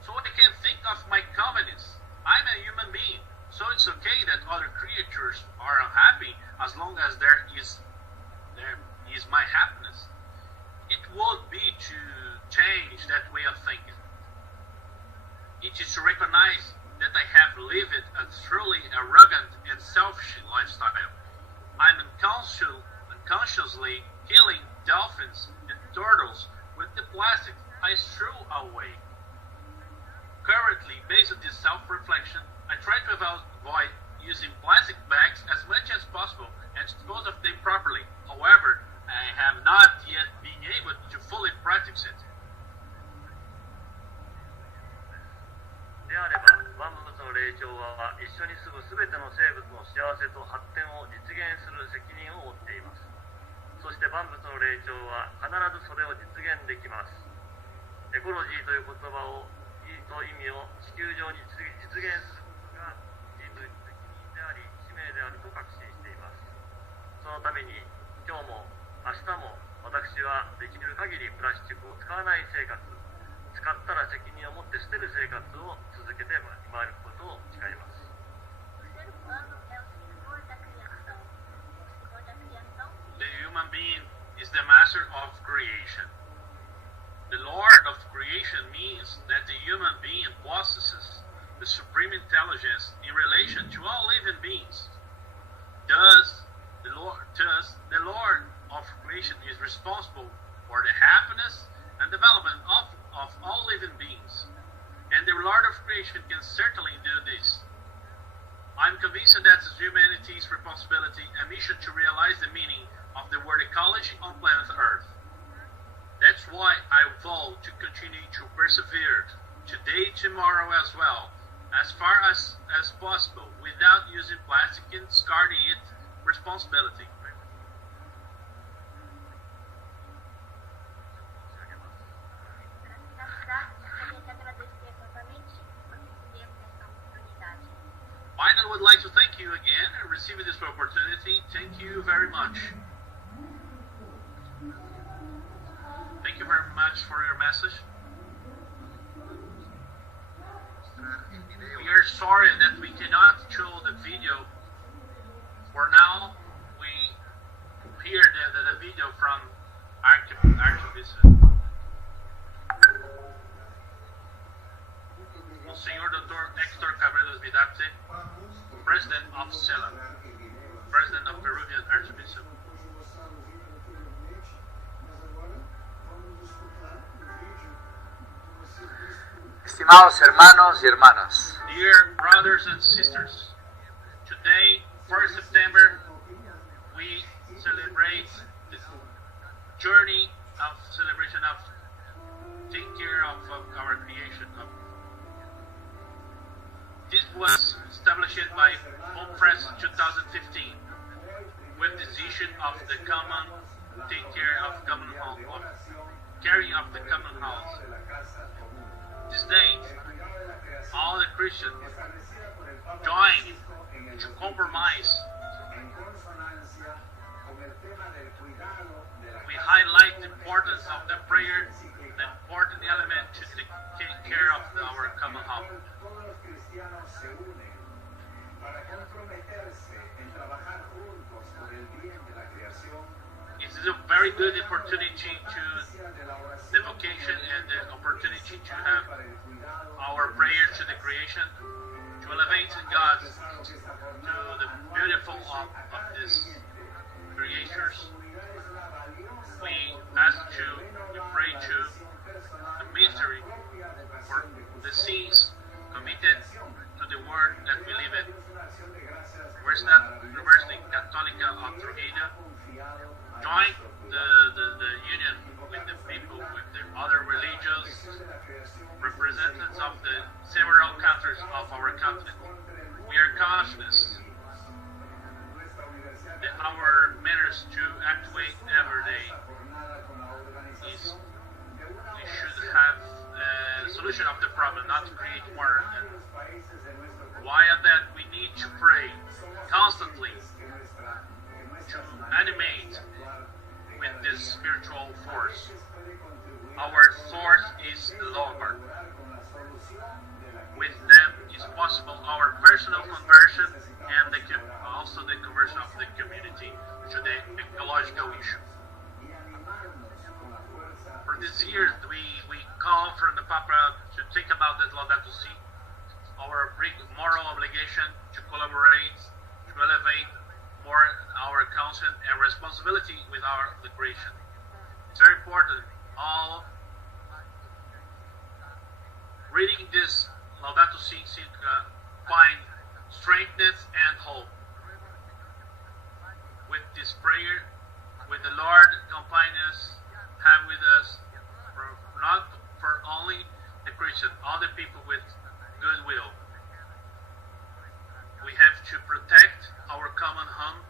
so I can think of my convenience. I'm a human being, so it's okay that other creatures are unhappy as long as there is my happiness. It would be to change that way of thinking. It is to recognize that I have lived a truly arrogant and selfish lifestyle. I'm unconsciously killing dolphins and turtles with the plastic I threw away. Currently, based on this self-reflection, I try to avoid using plastic bags as much as possible and dispose of them properly. However, I have not yet been able to fully practice it. であれば、万物の霊長は一緒に住むすべての生物の幸せと発展を実現する責任を負っています。そして万物の霊長は必ずそれを実現できます。エコロジーという言葉をと意味を地球上に実現することが人類の責任であり使命であると確信しています。そのために今日も明日も私はできる限りプラスチックを使わない生活、使ったら責任を持って捨てる生活を続けてまいることを誓います。 O ser humano é o senhor da criação. O senhor da criação The human being is the master of creation. The Lord of creation means that the human being possesses the supreme intelligence in relation to all living beings. Thus, the Lord of creation is responsible for the happiness and development of all living beings. And the Lord of creation can certainly do this. I'm convinced that it's humanity's responsibility and mission to realize the meaning of the word ecology on planet Earth. That's why I vow to continue to persevere today, tomorrow as well, as far as possible without using plastic and discarding it responsibility. Finally, I would like to thank you again for receiving this opportunity. Thank you very much. Thank you very much for your message. We are sorry that we cannot show the video. For now, we hear the video from Archdiocese. Monsignor Dr. Hector Cabreros Vidarte, President of CELA, President of Peruvian Archbishop. Estimados hermanos y hermanas, Dear brothers and sisters, today, 1st September, we celebrate the journey of celebration of taking care of our creation. This was established by Pope Francis 2015 with the decision of the common take care of common home, of carrying of the common house. This day, all the Christians join to compromise. We highlight the importance of the prayer, the important element to take care of our common home. It is a very good opportunity to the vocation and the opportunity to have our prayer to the creation, to elevate God to the beautiful of these creatures. We ask to, we pray to the mystery for the sins committed to the word that we live in. University Católica of Trujillo join the union with the people, with the other religious representatives of the several countries of our continent. We are conscious that our manners to actuate every day is we should have a solution of the problem, not to create more. While that we need to pray constantly to animate with this spiritual force. Our source is the Lord. With them is possible our personal conversion and also the conversion of the community to the ecological issue. For this year, we call from the Papa to think about that Laudato Si, our moral obligation to collaborate, to elevate more our conscience and responsibility with the creation. It's very important. All reading this Laudato Si find strengthness and hope. With this prayer, with the Lord accompanying us, have with us, not for only the Christian, all the people with goodwill. We have to protect our common home,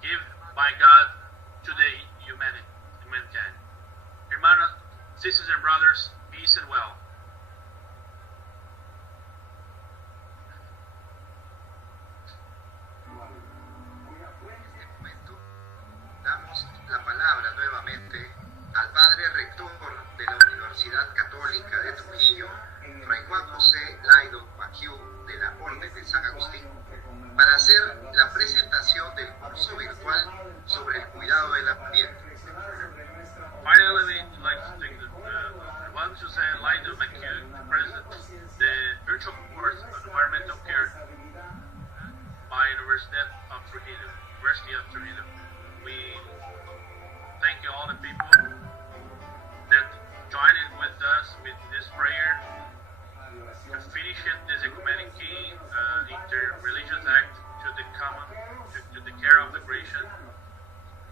give by God to the humankind. Hermanos, sisters and brothers, peace and well. Damos la palabra nuevamente al Padre Rector de la Universidad Católica de Trujillo, Fray Juan José Laido Paquiu, de la Orden de San Agustín, para hacer la presentación del curso virtual sobre el cuidado del ambiente. Finally, we'd like to take Juan José Laido Paquiu, President, the virtual course on environmental care by University of Trujillo. We thank you all the people that joined in with us with this prayer to finish this ecumenical inter-religious act to the care of the creation.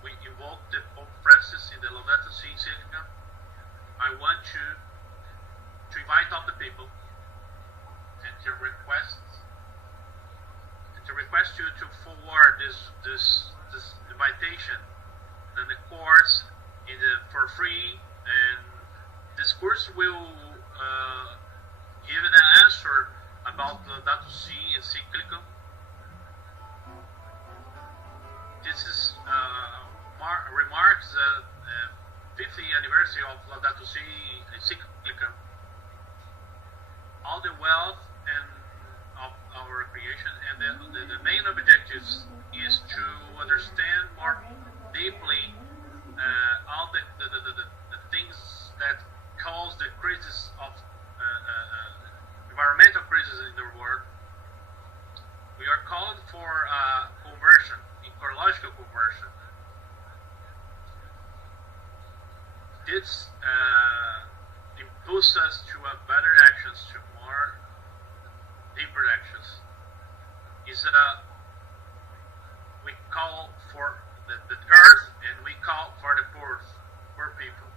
We invoke the Pope Francis in the Laudato Si encyclical. I want to invite all the people and to request you to forward this invitation and the course for free, and this course will give an answer about the Laudato Si encyclical. This is remarks the 50th anniversary of Laudato Si encyclical. All the wealth and of our creation, and the main objectives is to understand more deeply all the things that cause the crisis of environmental crisis in the world. We are called for conversion, ecological conversion. This impulses us to better actions, to more deeper actions. We call for the earth, and we call for the poor people.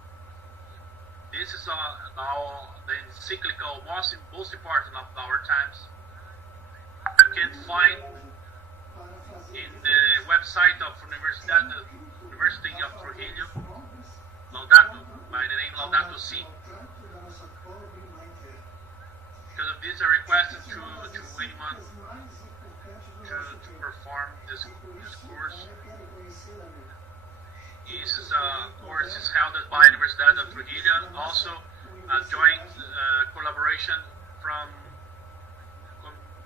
This is now the encyclical most important of our times. You can find in the website of University of Trujillo, Laudato, by the name Laudato Si. Because of this, I requested to anyone to perform this course. This course is held by the Universidad of Trujillo, also a joint collaboration from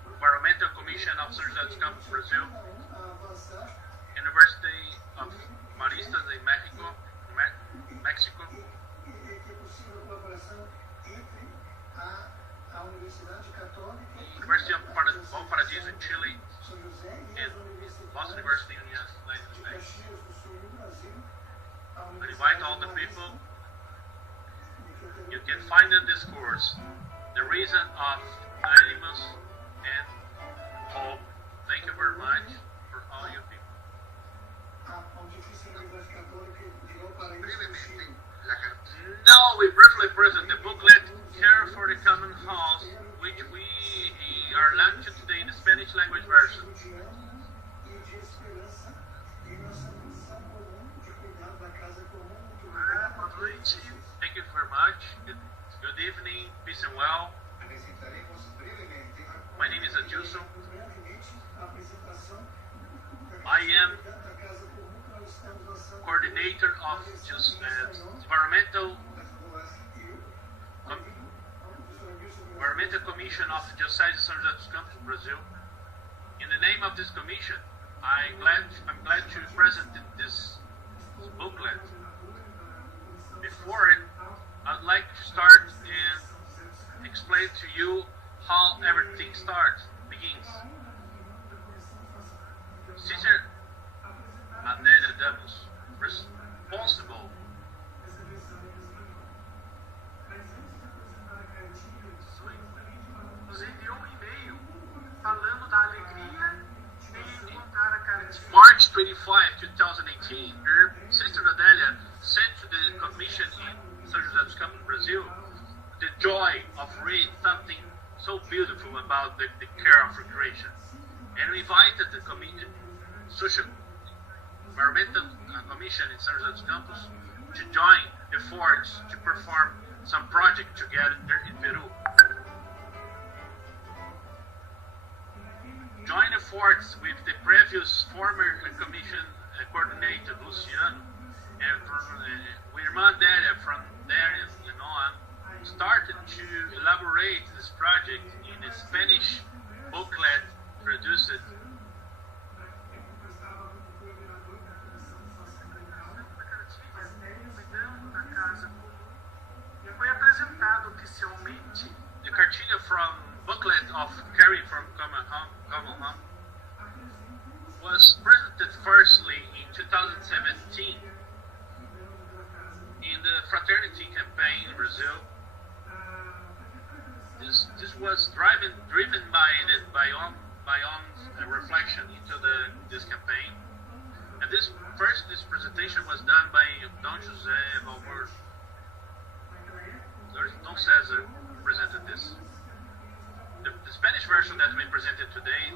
Environmental Commission of Sociedades Campus Brazil, University of Maristas in Mexico, University of Valparaiso in Chile, and Boston University in the United States. I invite all the people. You can find in this course the reason of animals and hope. Thank you very much for all you people. Now we briefly present the booklet Care for the Common Cause, which we are launching today in the Spanish language version. Thank you very much. Good evening, peace and well. My name is Adolfo. I am coordinator of Environmental Commission of Diocese of São José dos Campos, Brazil. In the name of this commission, I'm glad to present this booklet. Before it, I'd like to start and explain to you how everything begins. Sister Adélia Damos, responsible. Nos enviou e-mail falando da alegria de encontrar a cartinha. March 25, 2018, her Sister Adélia sent to the commission in São José dos Campos, Brazil, the joy of reading something so beautiful about the care of recreation, and we invited the Social Environmental Commission in São José dos Campos to join efforts to perform some project together in Peru. Join efforts with the previous former commission coordinator Luciano and with Mandela from there and on, started to elaborate this project in a Spanish booklet produced. The cartilha from booklet of Carry from Common Home was presented firstly in 2017 in the Fraternity campaign in Brazil. This was driven by reflection into this campaign, and this presentation was done by Don José Valmor. Don Cesar presented this. The Spanish English version that we presented today,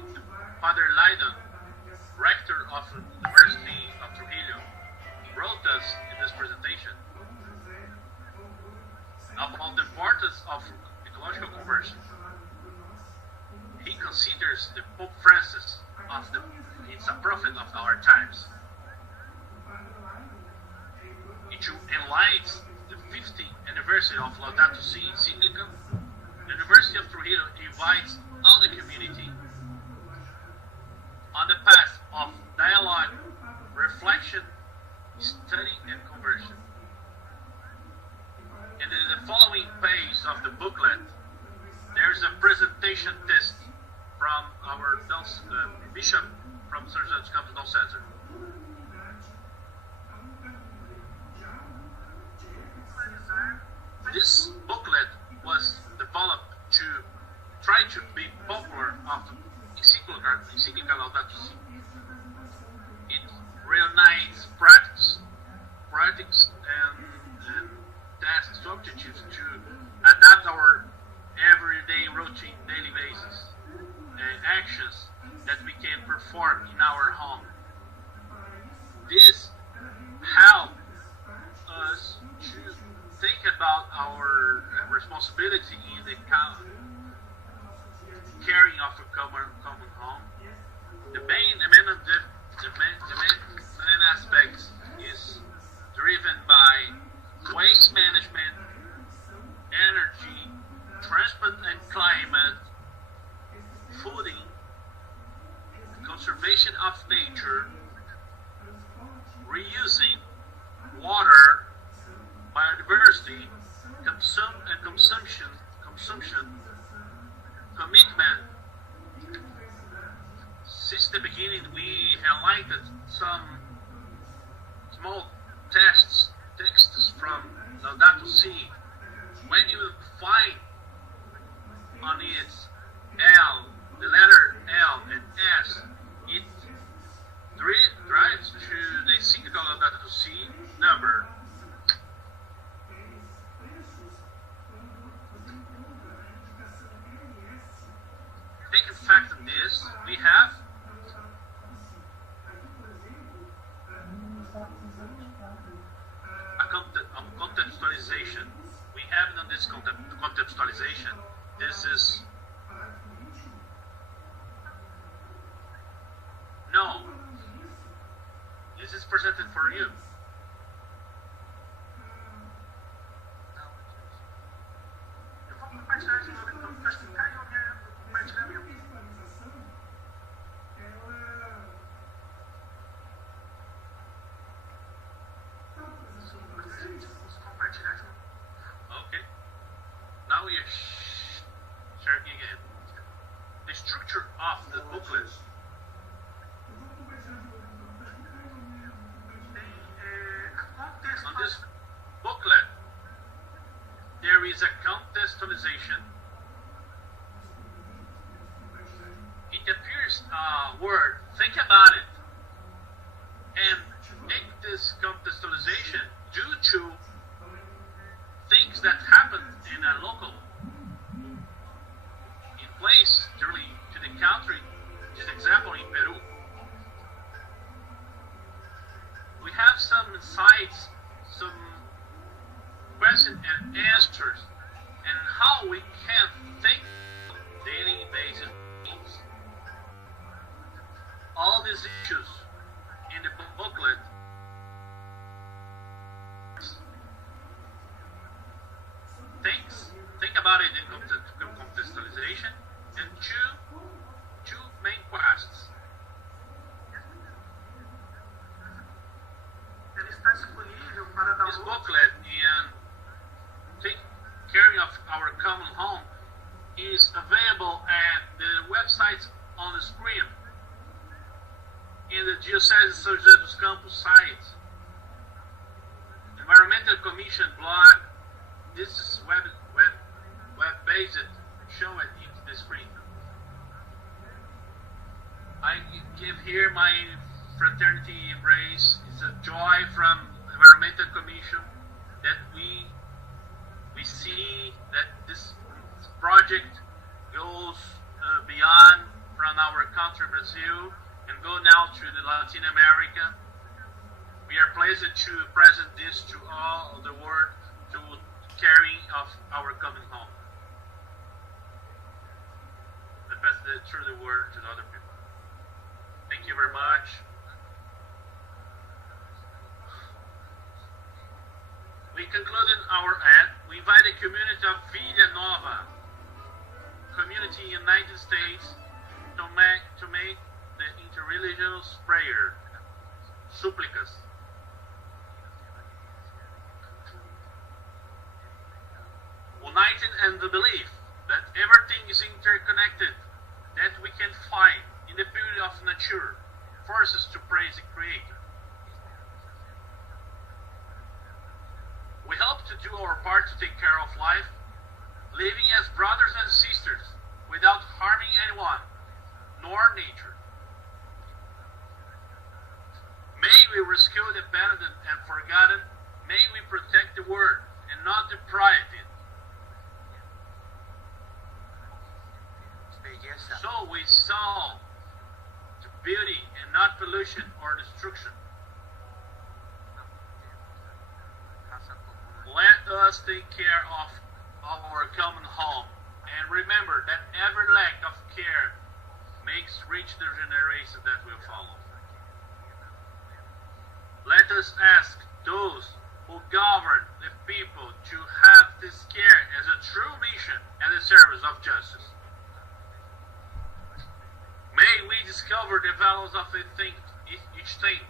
Father Leiden, rector of the University of Trujillo, wrote us in this presentation about the importance of ecological conversion. He considers the Pope Francis it's a prophet of our times. It enlightens the 50th anniversary of Laudato Si encyclical. The University of Trujillo invites all the community on the path of dialogue, reflection, study, and conversion. And in the following page of the booklet, there's a presentation test from our bishop from São José dos Campos, Dom César. This booklet was developed to try to be popular of encyclical Laudato Si. It reunites practice and tasks, objectives to adapt our everyday routine, daily basis, and actions that we can perform in our home. This helps us to think about our responsibility in the caring of a common home. The main aspect is driven by waste management, energy, transport and climate, fooding, conservation of nature, reusing water, biodiversity, consumption, commitment. Since the beginning, we highlighted some small texts from Laudato Si. When you find on it L, the letter L and S, it drives to the encyclical Laudato Si number. Take effect of this, we have a contextualization. We have done this contextualization. This is no. This is presented for you. Eu vou compartilhar de novo então para explicar o meu compartilhamento. Okay. Now we are sharing again. The structure of the booklet. On this booklet, there is a contextualization. It appears a word, think about it, and make this contextualization due to things that happen in a local in place during to the country. This example in Peru. We have some insights, some questions and answers, and how we can think daily basis. All these issues in the booklet. Think about it in contextualization, and two main questions. This booklet in caring of our common home is available at the website on the screen in the Diocese São José dos Campos site. Environmental Commission blog. This is web-based, show it in the screen. I give here my fraternity embrace. It's a joy from Environmental Commission that we see that this project goes to Brazil and go now to the Latin America. We are pleased to present this to all of the world to carrying of our coming home. I pass through the word to the other people. Thank you very much. We concluded our ad. We invite the community of Vida Nova, community in the United States, to make the interreligious prayer, súplicas. United in the belief that everything is interconnected, that we can find in the beauty of nature, forces to praise the Creator. We hope to do our part to take care of life, living as brothers and sisters without harming anyone, nor nature. May we rescue the abandoned and forgotten. May we protect the world and not deprive it. So we solve to beauty and not pollution or destruction. Let us take care of our common home and remember that every lack of care makes rich the generation that will follow. Let us ask those who govern the people to have this care as a true mission and the service of justice. May we discover the values of each thing,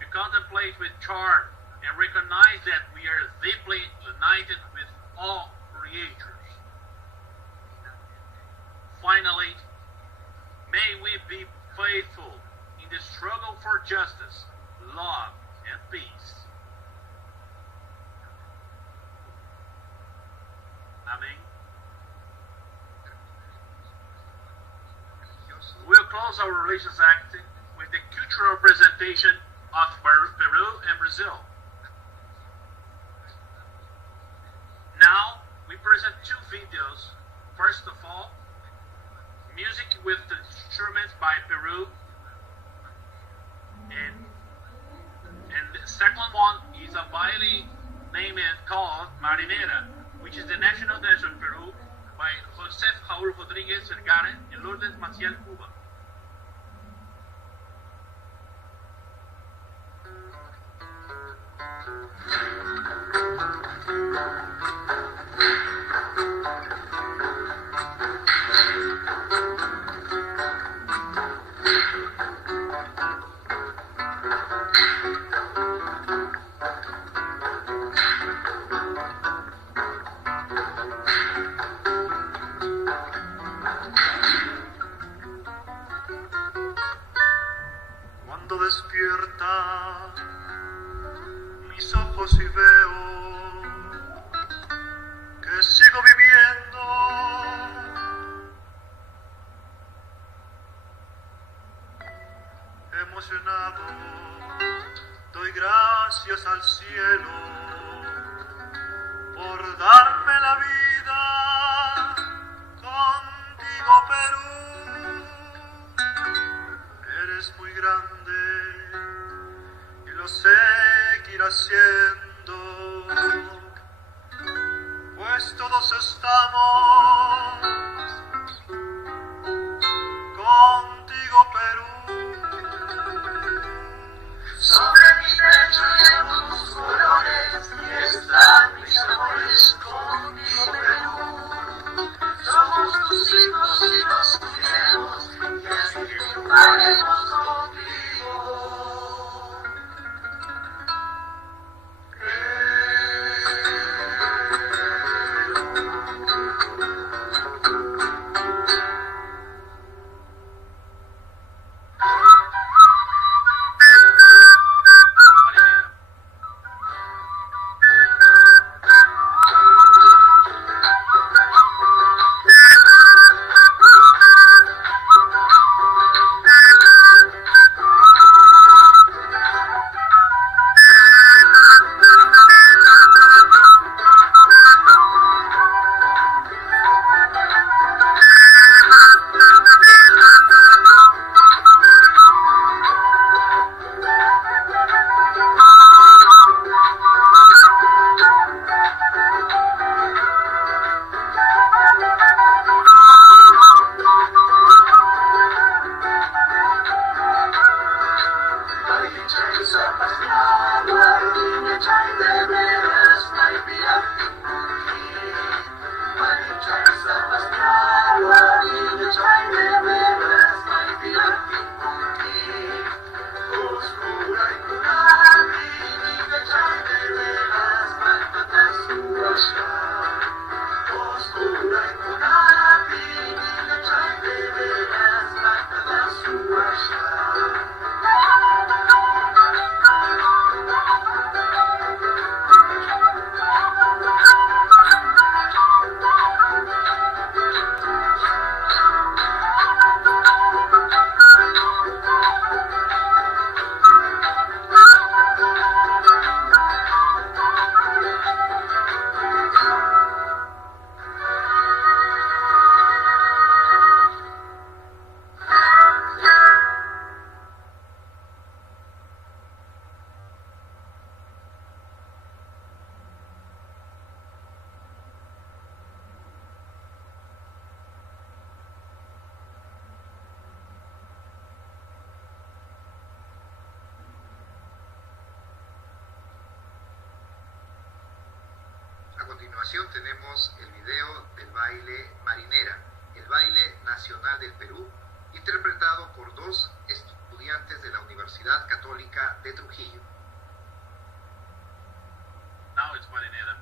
to contemplate with charm and recognize that we are deeply united with all creatures. Finally, may we be faithful in the struggle for justice, love, and peace. Amen. We'll close our religious act with the cultural presentation of Peru and Brazil. Now, we present two videos. First of all, music with the instruments by Peru, and the second one is a baile named called Marinera, which is the national dance of Peru by José Raul Rodriguez Vergara and Lourdes Maciel Cuba. Cuando despierta mis ojos y veo que sigo viviendo, emocionado doy gracias al cielo por darme la vida contigo, Perú. Eres muy grande y lo seguirás siendo, pues todos estamos contigo, Perú. Sobre mi pecho llevo tus colores y están mis amores contigo, Perú. Somos tus hijos y nos uniremos y así triunfaremos contigo. continuación tenemos el video del baile marinera, el baile nacional del Perú, interpretado por dos estudiantes de la Universidad Católica de Trujillo. Now it's marinera.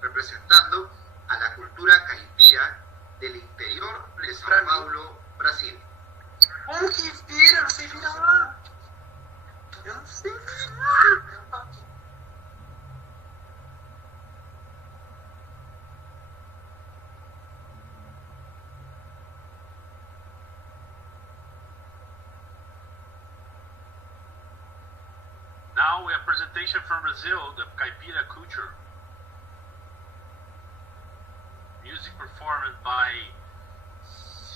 Representando a la cultura caipira del interior de São Paulo, Brasil. Um que vira, não sei virar. Eu não sei virar. Now we have presentation from Brazil, the Caipira culture. music performed by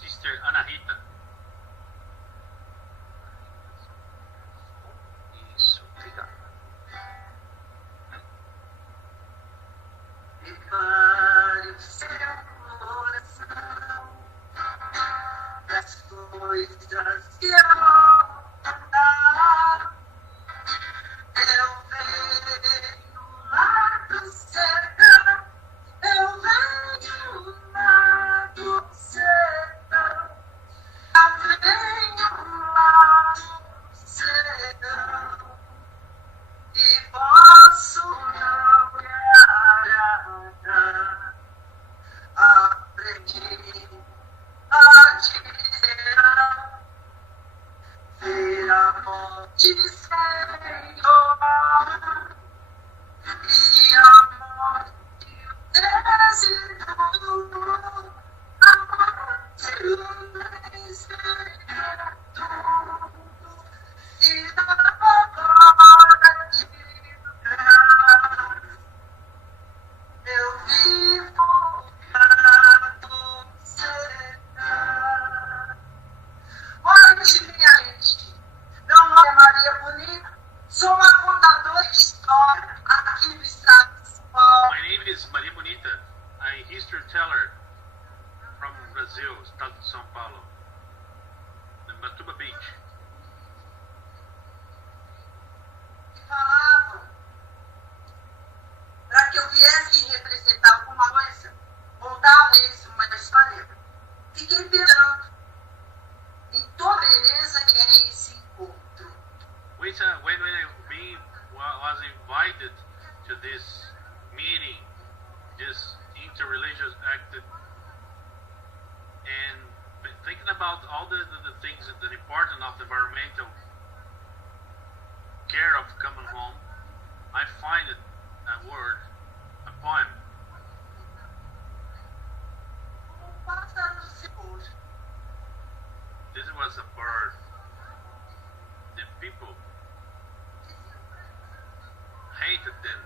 Sister Anahita. Isso, obrigado. Prepare o seu coração das coisas que eu dar. Eu venho lá do céu, eu venho lá do céu, eu venho lá do céu, e posso não me agradar. Aprendi a dizer ver a morte Senhor, e a morte desejou, a morte o desejou, e da glória de Deus eu vivo pra você. Boa noite, minha gente. Meu nome é Maria Bonita, sou uma contadora de história aqui do estado de São Paulo. My name is Maria Bonita. I'm a history teller from Brazil, estado de São Paulo, in Matuba Beach. Falavam para que eu viesse representar alguma coisa ou talvez uma história. Fiquei pensando em toda beleza que é esse encontro. When we was invited to this meeting, this interreligious act, and thinking about all the things that are important of the environmental care of common home, I find it a word, a poem. Um pássaro seguro. This was a bird. The people hated them.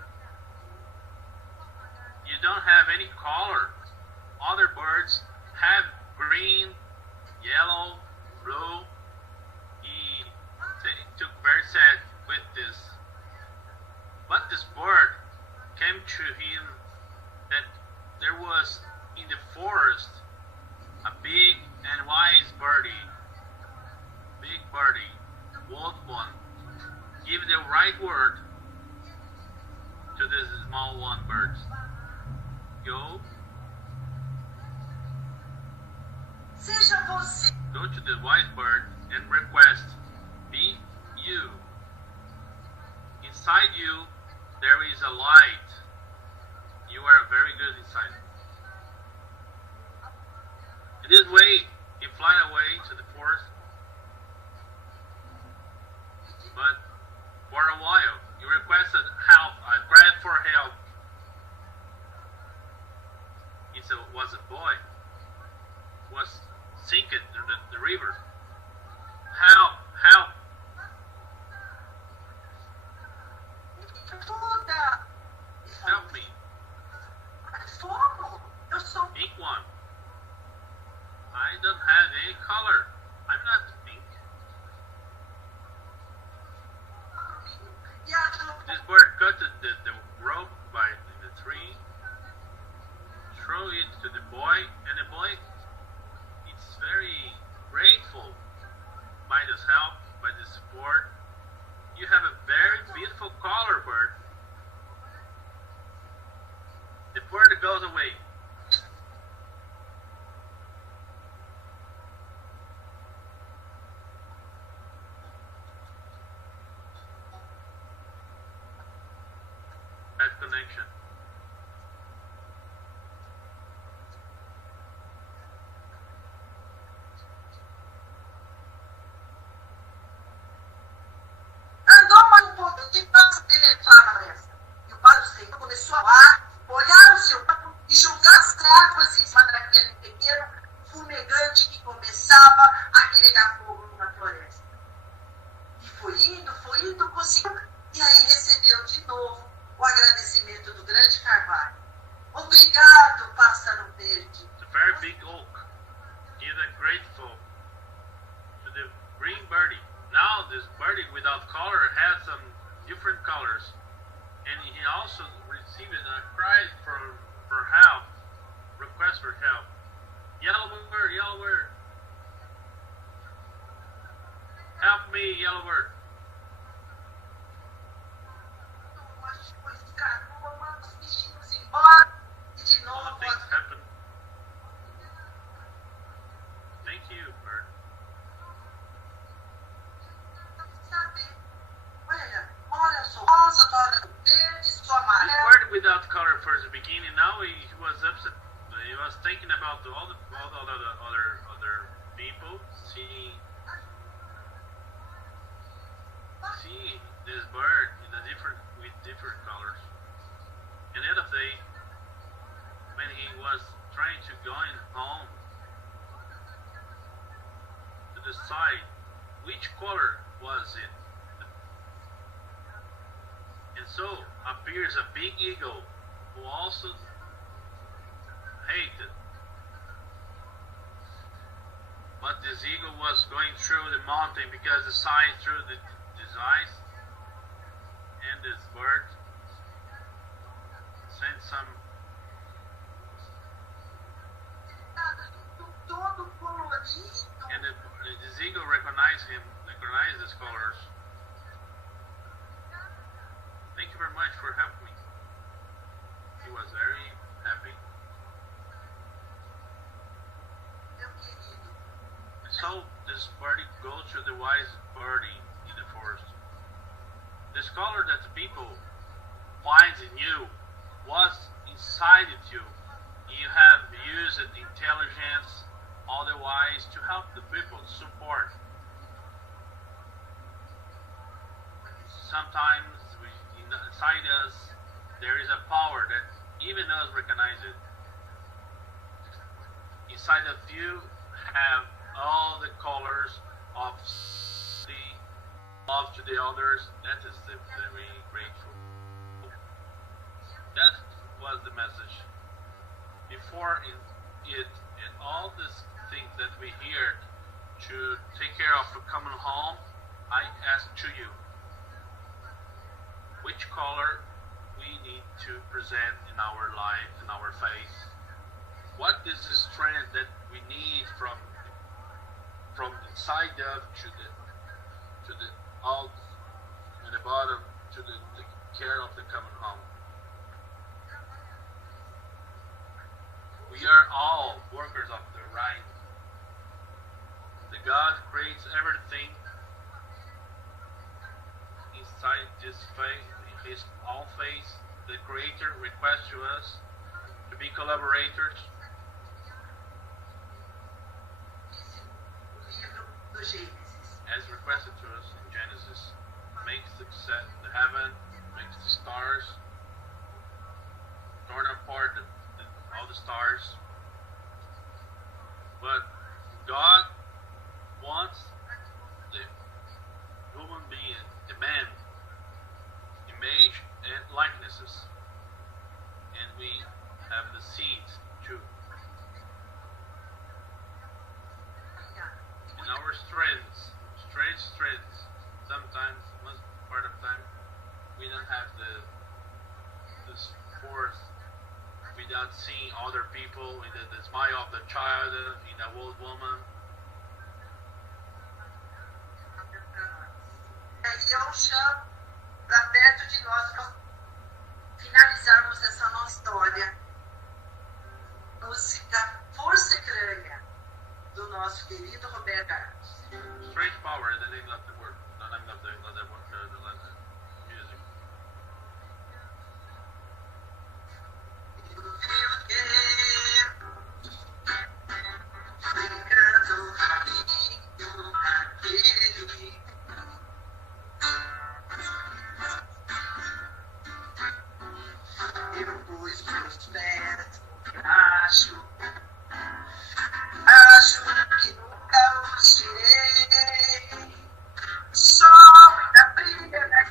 You don't have any color. Other birds have green, yellow, blue. He took very sad with this. But this bird came to him that there was in the forest a big and wise birdie. Big birdie, old one, give the right word to this small one bird. Go Seja você. Go to the wise bird and request, be you. Inside you, there is a light. You are very good inside. In this way, he fly away to the forest. But for a while, you requested help. I cried for help. It was a boy who was sinking through the river. Help! Help! Ajuda. Help me! Como? Eu sou Pink one. I don't have any color. I'm not pink. e ajuda. This bird cut the rope by the tree, throw it to the boy, and the boy is very grateful by this help, by this support. You have a very beautiful color, bird. The bird goes away. That connection. Andou mais um pouco de passo dele entrar na floresta. E o Padre Senhor começou a orar, olhar o seu corpo e jogar as águas em cima daquele pequeno fumegante que começava a agregar fogo na floresta. E foi indo, conseguiu. E aí recebeu de novo o agradecimento do grande Carvalho. Obrigado, pássaro verde. It's a very big oak. Give a grateful to the green birdie. Now this birdie without color has some different colors. And he also received a cry for help, request for help. Yellow bird, yellow bird. Help me, yellow bird. All things happen. Thank you, bird. This bird without color for the beginning. Now he was upset. He was thinking about all the other people. See this bird with different colors. And the other day, when he was trying to go home to decide which color was it, and so appears a big eagle who also hated. But this eagle was going through the mountain because the sign through his eyes, and this bird sent some. And this eagle recognized his colors. Thank you very much for helping me. He was very happy. And so this birdie goes to the wise birdie in the forest. This color that the people finds in you was inside of you. You have used intelligence otherwise to help the people, support. Sometimes inside us there is a power that even us recognize it. Inside of you have all the colors of the love to the others. That is very grateful. That was the message. Before it and all these things that we hear to take care of the common home, I ask to you, which color we need to present in our life, in our faith? What is the strength that we need from inside of to the out and the bottom to the care of the common home? We are all workers of the right. The God creates everything inside this faith, in His own faith. The Creator requests to us to be collaborators. As requested to us in Genesis, makes the heaven, makes the stars, torn apart all the stars. But God wants the human being, the man, image and likenesses. And we have the seeds too. In our strengths, sometimes, most part of the time, we don't have the force without seeing other people, with the smile of the child, in a old woman. E eu chamo para perto de nós para finalizarmos essa nossa história. Música Força Crânea, do nosso querido Roberto Carlos. Strange Power is the name of the word, the name of the music. Acho que nunca os tirei. Sol ainda brilha na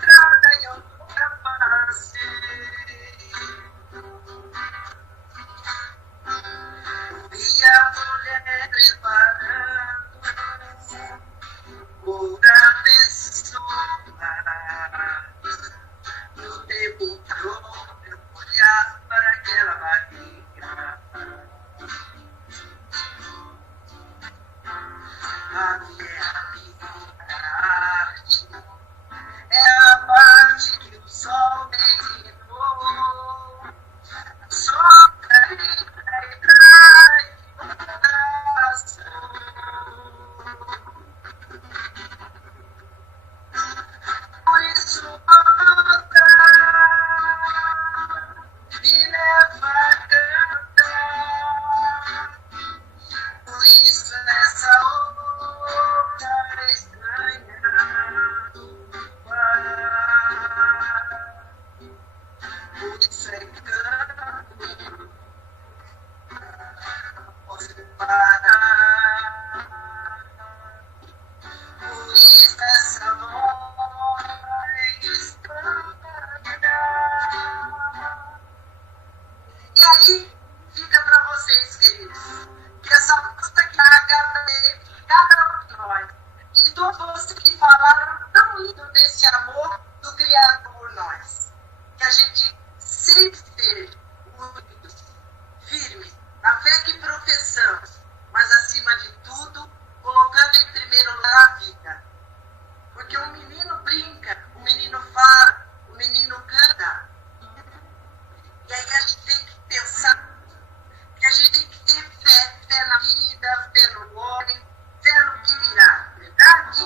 todos vocês que falaram tão lindo desse amor do Criador por nós. Que a gente sempre esteja unidos, firmes, na fé que professamos, mas acima de tudo, colocando em primeiro lugar a vida. Porque o menino brinca, o menino fala, o menino canta. E aí a gente tem que pensar que a gente tem que ter fé, fé na vida, fé no homem, fé no que virá, verdade?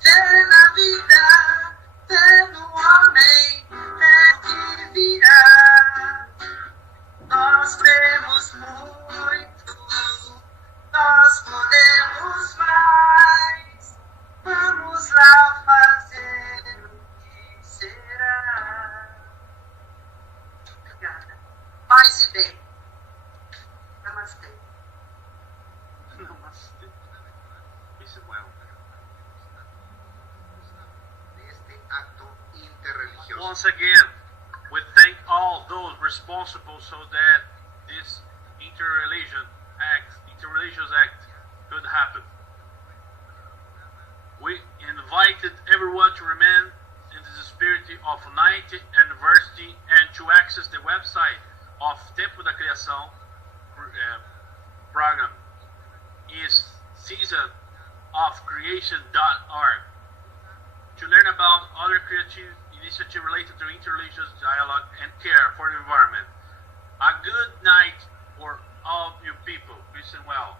Fé na vida, fé no homem, fé no que virá. Nós temos muito, nós podemos mais. Vamos lá fazer o que será. Obrigada. Paz e bem. Namastê. Namastê. Peace and well. Este acto interreligioso. Once again, we thank all those responsible so that this interreligious act could happen. We invited everyone to remain in the spirit of 90th anniversary and to access the website of Tempo da Criação program is seasonofcreation.org to learn about other creative initiatives related to interreligious dialogue and care for the environment. A good night for all you people. Peace and well.